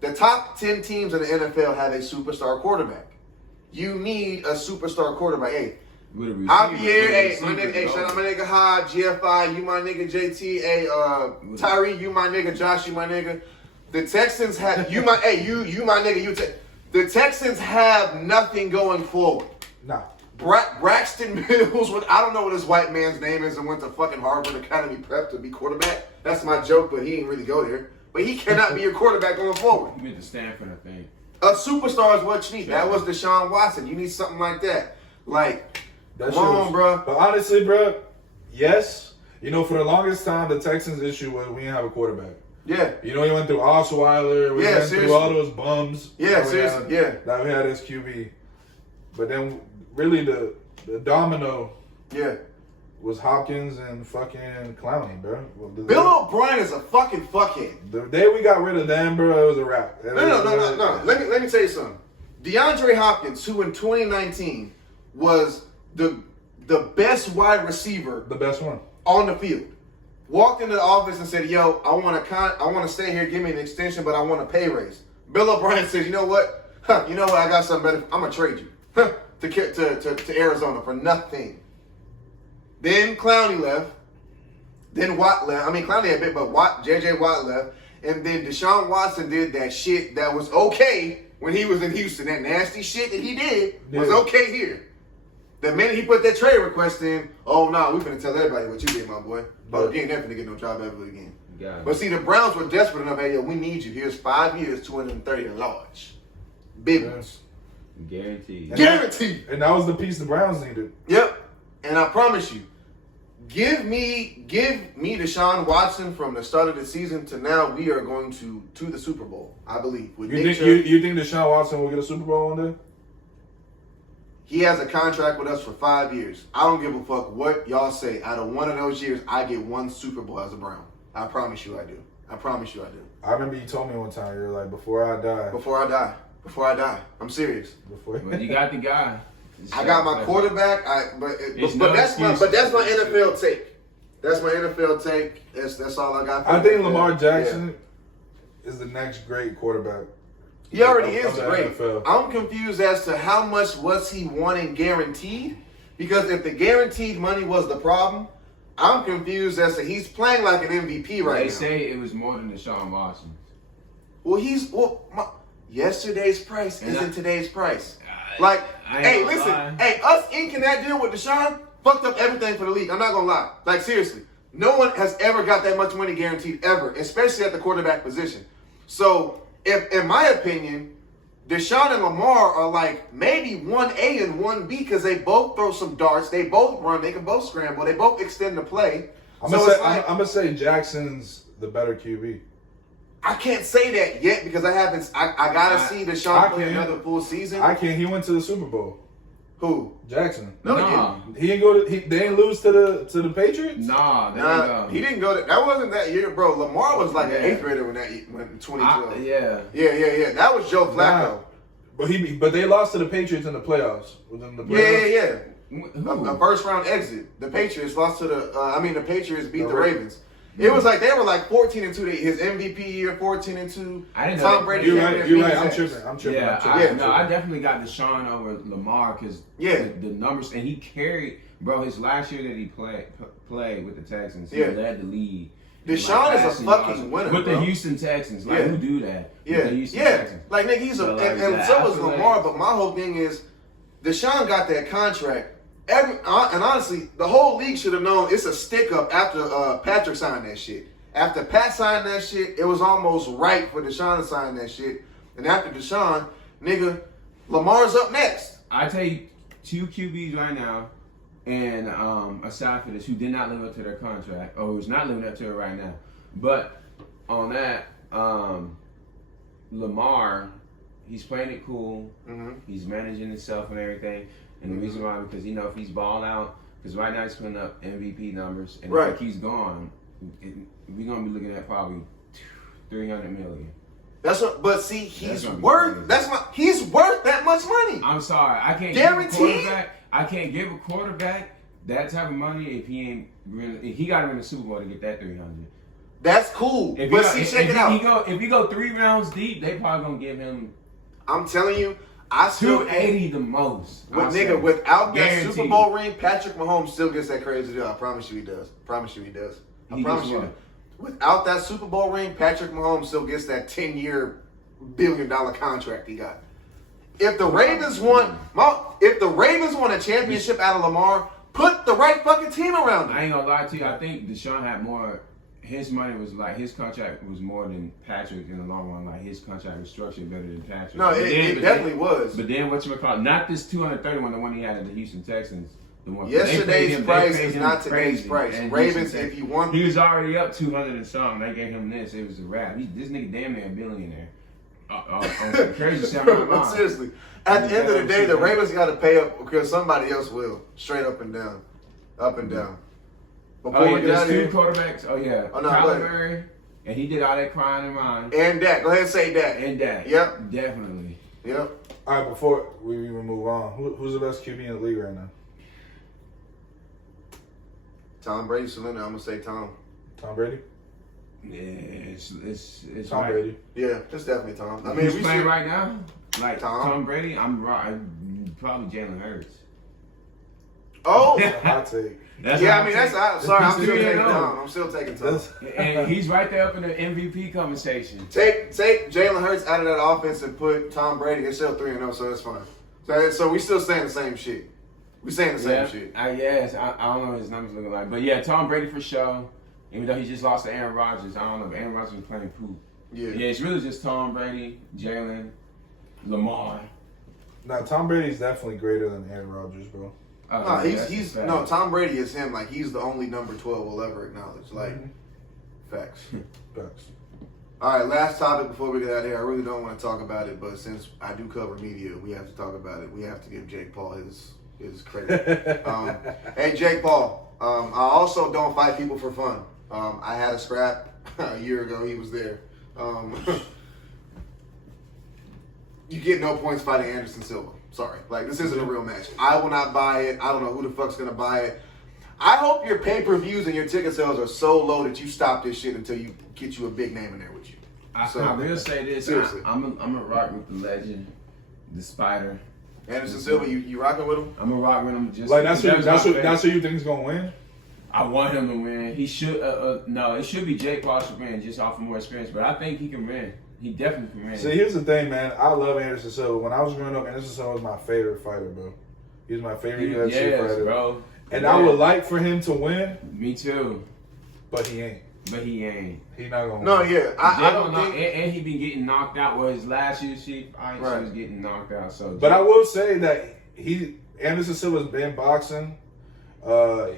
The top 10 teams in the NFL have a superstar quarterback. You need a superstar quarterback. Hey, With a receiver, Javier, with a hey, my receiver, nigga, hey, dog. shout out my nigga Hod, GFI, you my nigga JT, hey, Tyree, you my nigga, Josh, you my nigga. The Texans have you my nigga, the Texans have nothing going forward. Nah. Braxton Mills, I don't know what his white man's name is, and went to fucking Harvard Academy Prep to be quarterback. That's my joke, but he didn't really go there. But he cannot be your quarterback going forward. He went to Stanford, I think. A superstar is what you need. That was Deshaun Watson. You need something like that. Like, That come on, shit was- bro. But honestly, bro, yes. You know, for the longest time, the Texans' issue was we didn't have a quarterback. Yeah. You know, he went through Osweiler. We went through all those bums. Yeah, seriously. That we had as QB. But then, really, the domino was Hopkins and fucking Clowney, bro. Bill O'Brien is a fucking fuckhead. The day we got rid of them, bro, it was a wrap. No. Let me tell you something. DeAndre Hopkins, who in 2019 was the best wide receiver, The best one. on the field, walked into the office and said, "Yo, I want to stay here. Give me an extension, but I want a pay raise." Bill O'Brien says, "You know what? I got something better. I'm gonna trade you to Arizona for nothing." Then Clowney left. Then Watt left. I mean, Clowney had a bit, but J.J. Watt left. And then Deshaun Watson did that shit that was okay when he was in Houston. That nasty shit that he did was okay here. The minute he put that trade request in, oh, no, we're going to tell everybody what you did, my boy. Oh, you ain't never going to get no job ever again. But see, the Browns were desperate enough. Hey, yo, we need you. Here's 5 years, 230 large. Big ones. Guaranteed. Guaranteed. And that was the piece the Browns needed. Yep. And I promise you, give me Deshaun Watson from the start of the season to now. We are going to the Super Bowl, I believe. With You think Deshaun Watson will get a Super Bowl one day? He has a contract with us for 5 years. I don't give a fuck what y'all say. Out of one of those years, I get one Super Bowl as a Brown. I promise you I do. I promise you I do. I remember you told me one time, you were like, before I die. Before I die. I'm serious. But you got the guy. I got my quarterback. But that's my NFL take. That's my NFL take. That's all I got. I think Lamar Jackson is the next great quarterback. He already is the great. NFL. I'm confused as to how much was he wanting guaranteed? Because if the guaranteed money was the problem, I'm confused as to he's playing like an MVP right now. They say it was more than Deshaun Watson. Yesterday's price isn't today's price. Us inking that deal with Deshaun fucked up everything for the league. I'm not gonna lie. Like, seriously, no one has ever got that much money guaranteed ever, especially at the quarterback position. So, if in my opinion, Deshaun and Lamar are like maybe 1A and 1B because they both throw some darts, they both run, they can both scramble, they both extend the play. I'm gonna say Jackson's the better QB. I can't say that yet because I gotta see Deshaun play another full season. I can't. He went to the Super Bowl. Who? Jackson. No, he didn't go to. They didn't lose to the Patriots. Nah, he didn't go to. That wasn't that year, bro. Lamar was like an 8th grader when 2012. Yeah. That was Joe Flacco. But they lost to the Patriots in the playoffs. Within the playoffs. A first round exit. The Patriots lost to the Patriots beat the Ravens. It was like they were like 14-2. His MVP year, 14-2. Tom Brady. You're right. I'm tripping. I definitely got Deshaun over Lamar because the numbers, and he carried, bro. His last year that he played with the Texans, he led the league. Deshaun is a fucking winner with bro. the Houston Texans. Like who do that? Texans. Like nigga, he's so was Lamar. But my whole thing is, Deshaun got that contract. And honestly, the whole league should have known it's a stick up after Patrick signed that shit. After Pat signed that shit, it was almost right for Deshaun to sign that shit. And after Deshaun, nigga, Lamar's up next. I take 2 QBs right now, and aside for this, who did not live up to their contract, or who's not living up to it right now. But on that, Lamar, he's playing it cool. Mm-hmm. He's managing himself and everything. And the reason why, because if he's ball out, because right now he's putting up MVP numbers, and if he's gone, we're gonna be looking at probably $300 million. That's what. But see, he's worth that much money. I'm sorry, I can't guarantee. Give a quarterback. I can't give a quarterback that type of money if he ain't really. If he got to win the Super Bowl to get that $300. That's cool. Check it out. If he go 3 rounds deep, they probably gonna give him. I'm telling you. I still 280 the most. Without that Super Bowl ring, Patrick Mahomes still gets that crazy deal. I promise you he does. I promise you that. Without that Super Bowl ring, Patrick Mahomes still gets that 10-year $1 billion contract he got. If the Ravens won a championship out of Lamar, put the right fucking team around him. I ain't gonna lie to you. I think Deshaun had more. His money was like his contract was more than Patrick in the long run. Like his contract was structured better than Patrick. No, it definitely was. But then not this 231, the one he had at the Houston Texans. The one Yesterday's they price paid is him not today's crazy. price. And Ravens, he if you want, he was already up 200 and something. They gave him this. It was a wrap. This nigga damn near a billionaire. On some crazy stuff. but seriously, at the end of the day, the Ravens got to pay up because somebody else will. Straight up and down, up and down. Before Oh yeah, we get out there's of two here, quarterbacks. Oh yeah, Oh, no, go Kyler ahead. Murray, and he did all that crying and mine. and Dak. Go ahead and say Dak. And Dak. Yep. Definitely. Yep. All right, before we even move on, who's the best QB in the league right now? Tom Brady, Selena. I'm gonna say Tom. Tom Brady. Yeah, it's Tom right. Brady. Yeah, it's definitely Tom. I mean, Who's we playing should, right now? Like Tom. Tom Brady. I'm right. Probably Jalen Hurts. Oh. Hot take. That's Yeah, what I mean I'm that's. Sorry, I'm He's still taking 3-0. Tom. I'm still taking Tom. That's- And he's right there up in the MVP conversation. Take Jalen Hurts out of that offense and put Tom Brady. They're still 3-0, so that's fine. So we still saying the same shit. We saying the same shit. Yes, I don't know what his numbers looking like, but yeah, Tom Brady for sure. Even though he just lost to Aaron Rodgers, I don't know if Aaron Rodgers was playing poop. Yeah. Yeah, it's really just Tom Brady, Jalen, Lamar. Now Tom Brady's definitely greater than Aaron Rodgers, bro. No, That's he's a fact. no Tom Brady is him. Like he's the only number 12 we'll ever acknowledge. Like facts. Facts. All right, last topic before we get out of here. I really don't want to talk about it, but since I do cover media, we have to talk about it. We have to give Jake Paul his credit. Hey, Jake Paul. I also don't fight people for fun. I had a scrap a year ago. He was there. You get no points fighting Anderson Silva. Sorry. Like, this isn't a real match. I will not buy it. I don't know who the fuck's going to buy it. I hope your pay-per-views and your ticket sales are so low that you stop this shit until you get you a big name in there with you. I will say this. Seriously. I'm a rock with the legend, the Spider. Anderson Silva, you rocking with him? I'm a rock with him. Just Like that's that was my who you think is gonna win. I want him to win. He should. No, it should be Jake Paul should win just off of more experience. But I think he can win. He definitely can win. See, here's the thing, man. I love Anderson Silva. When I was growing up, Anderson Silva was my favorite fighter, bro. He was my favorite UFC yes, fighter, bro. And Yeah. I would like for him to win, Me too. but he ain't. But he ain't. He not gonna. No, win. yeah. I don't Knock- think... and he been getting knocked out. With his last UFC fight, Right. he was getting knocked out. So, But I will say that Anderson Silva's been boxing.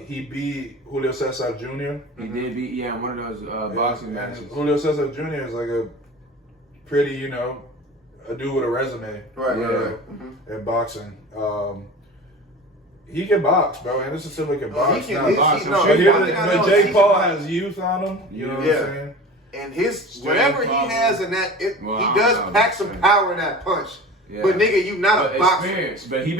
He beat Julio Cesar Jr. he did beat one of those boxing And matches. Julio Cesar Jr. is like a pretty, a dude with a resume. Right, Yeah. right. In boxing. He can box, bro. Anderson Silva can box. He can- Now, he- box, no, but one thing I know but is Jake he Paul can has youth on him. You know what Yeah. I'm saying? And his Straight whatever he power. has in that, Well, I he don't does know, pack some man. power in that punch. Yeah. But nigga, you not But a boxer. experience. But he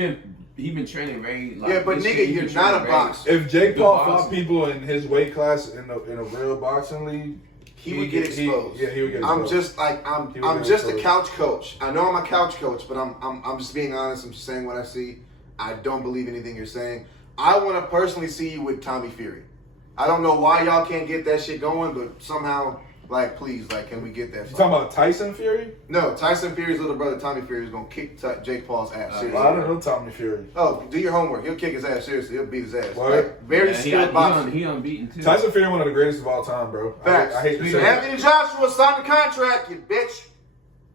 been training very. Like, Yeah, but this nigga, shit, he you're been not a training very- boxer. If Jake Good Paul boxing. fought people in his weight class in a real boxing league, He would get exposed. yeah, he would get I'm exposed. just like He would I'm get just a exposed. couch coach. I know I'm a couch coach, but I'm just being honest. I'm just saying what I see. I don't believe anything you're saying. I want to personally see you with Tommy Fury. I don't know why y'all can't get that shit going, but somehow, like, please, like, can we get that? You talking about Tyson Fury? No, Tyson Fury's little brother Tommy Fury is gonna kick Jake Paul's ass. Seriously. Well, I don't know Tommy Fury. Oh, do your homework. He'll kick his ass. Seriously, he'll beat his ass. What? Like, very Yeah, skilled boxer. he unbeaten too. Tyson Fury, one of the greatest of all time, bro. Facts. I hate to say that. Anthony Joshua signed the contract, you bitch.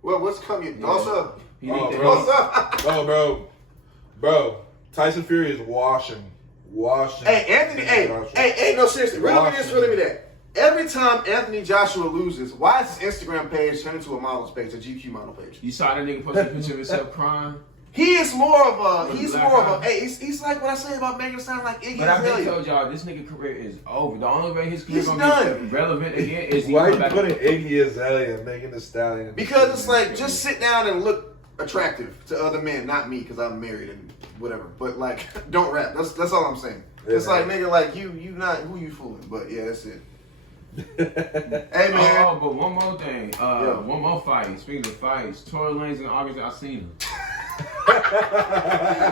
Well, what's coming? What's up? He Oh, need to- bro. What's up? Oh, bro. Tyson Fury is washing. Hey, Anthony. Hey, no, seriously. Really me this, really me that. Every time Anthony Joshua loses, why is his Instagram page turned into a model's page, a GQ model page? You saw that nigga post a picture of himself crying. He is more of a. With He's black more of a. eye. Hey, he's like what I say about Megan Thee Stallion, like Iggy But I've been Azalea. told y'all this nigga career is over. The only way his career He's gonna done. be relevant again is he Why come you back. putting Iggy Azalea and Megan Thee Stallion? Because it's like, just sit down and look attractive to other men, not me, because I'm married and whatever. But like, don't rap. That's all I'm saying. It's Yeah, like, man. nigga, like you not who you fooling. But yeah, that's it. Hey man, Oh, but one more thing. Yeah. One more fight. Speaking of fights, Tory Lanez in August, I seen him.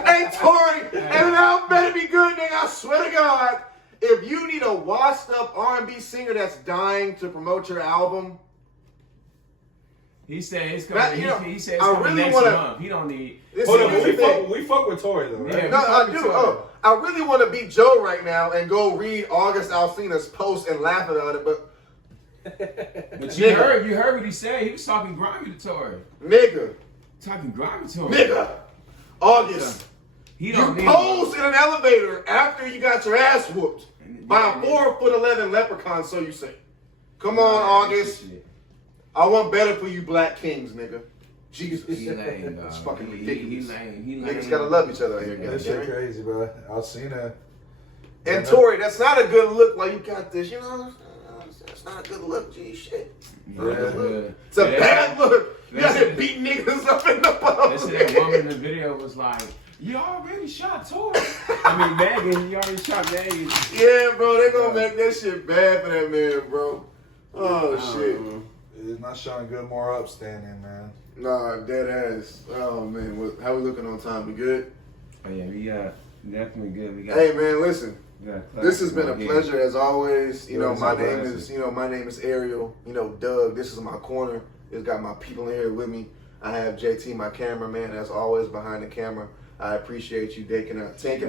hey Tori, and now better be good, nigga. I swear to God, if you need a washed up R&B singer that's dying to promote your album, He said it's Matt, coming. you know, He said it's I coming really next wanna- month. He don't need. this Hold is on, the thing. we fuck with Tory though, right? Yeah. No, I do. Tory. Oh, I really want to beat Joe right now and go read August Alsina's post and laugh about it, but But you heard what he said. He was talking grimy to Tory. nigga, Talking grimy to him. nigga, August, He You don't need posed in an elevator after you got your ass whooped by a 4'11" leprechaun, so you say. Come on, August. I want better for you black kings, nigga. Jesus. He lame, dog. It's fucking He ridiculous. lame. He lame. Niggas gotta love each other out here, That guys. shit crazy, bro. I've seen it. And Tori, that's not a good look. Like you got this, you know. That's not a good look, G. Shit. Not a good look. It's a bad look. You got to beat niggas up in the They said that public. woman in the video was like, "You already shot Tori." I mean, Megan, you already shot Megan. Yeah, bro, they gonna make that shit bad for that man, bro. Oh shit. It's not showing good more upstanding, man. Nah, dead ass. Oh man, how we looking on time? We good? Oh yeah, we got definitely good. We got. Hey man, listen. we got This has been a pleasure as always. You know, Yes, my it name was. is my name is Ariel. You know, Doug. This is my corner. It's got my people in here with me. I have JT, my cameraman, as always behind the camera. I appreciate you taking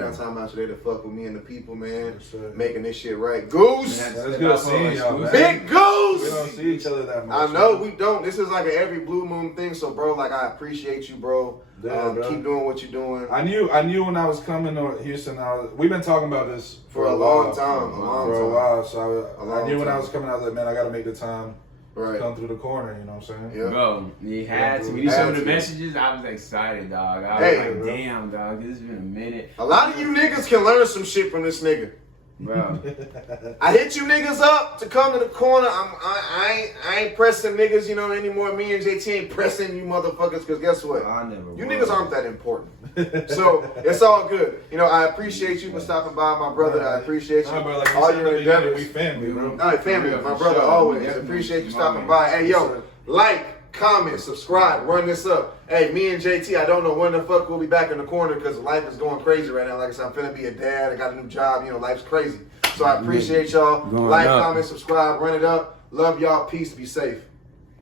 our time out today to fuck with me and the people, man. Yes, sir. Making this shit right. Goose! Yeah, It's good seeing y'all, man. Big We Goose! don't see each other that much. I know man. we don't. This is like an every blue moon thing. So, bro, like I appreciate you, bro. Yeah, bro. Keep doing what you're doing. I knew when I was coming to Houston. We've been talking about this For a long time. For a while. So A I long knew when I time. was coming, I was like, man, I got to make the time to Right. come through the corner. You know what I'm saying? Yeah. Bro, you had to. When You you had showed the to. messages, I was excited, dog. I was Hey, like, bro. damn, dog, this has been a minute. A lot of you niggas can learn some shit from this nigga. Bro, I hit you niggas up to come to the corner. I ain't pressing niggas, you know, anymore. Me and JT ain't pressing you motherfuckers, because guess what? I never You was. niggas aren't that important. So it's all good. You know, I appreciate you for stopping by, my brother. I appreciate you. Nah, bro, like you All said in your the beginning, endeavors. we family, bro. All right, family, Yeah, my for brother sure. always. Definitely. Appreciate you My stopping man. by. Hey, Yes, yo, sir. like, comment, subscribe, run this up. Hey, me and JT, I don't know when the fuck we'll be back in the corner because life is going crazy right now. Like I said, I'm finna be a dad. I got a new job. You know, life's crazy. So I appreciate y'all. Going Like, up. comment, subscribe, run it up. Love y'all. Peace. Be safe.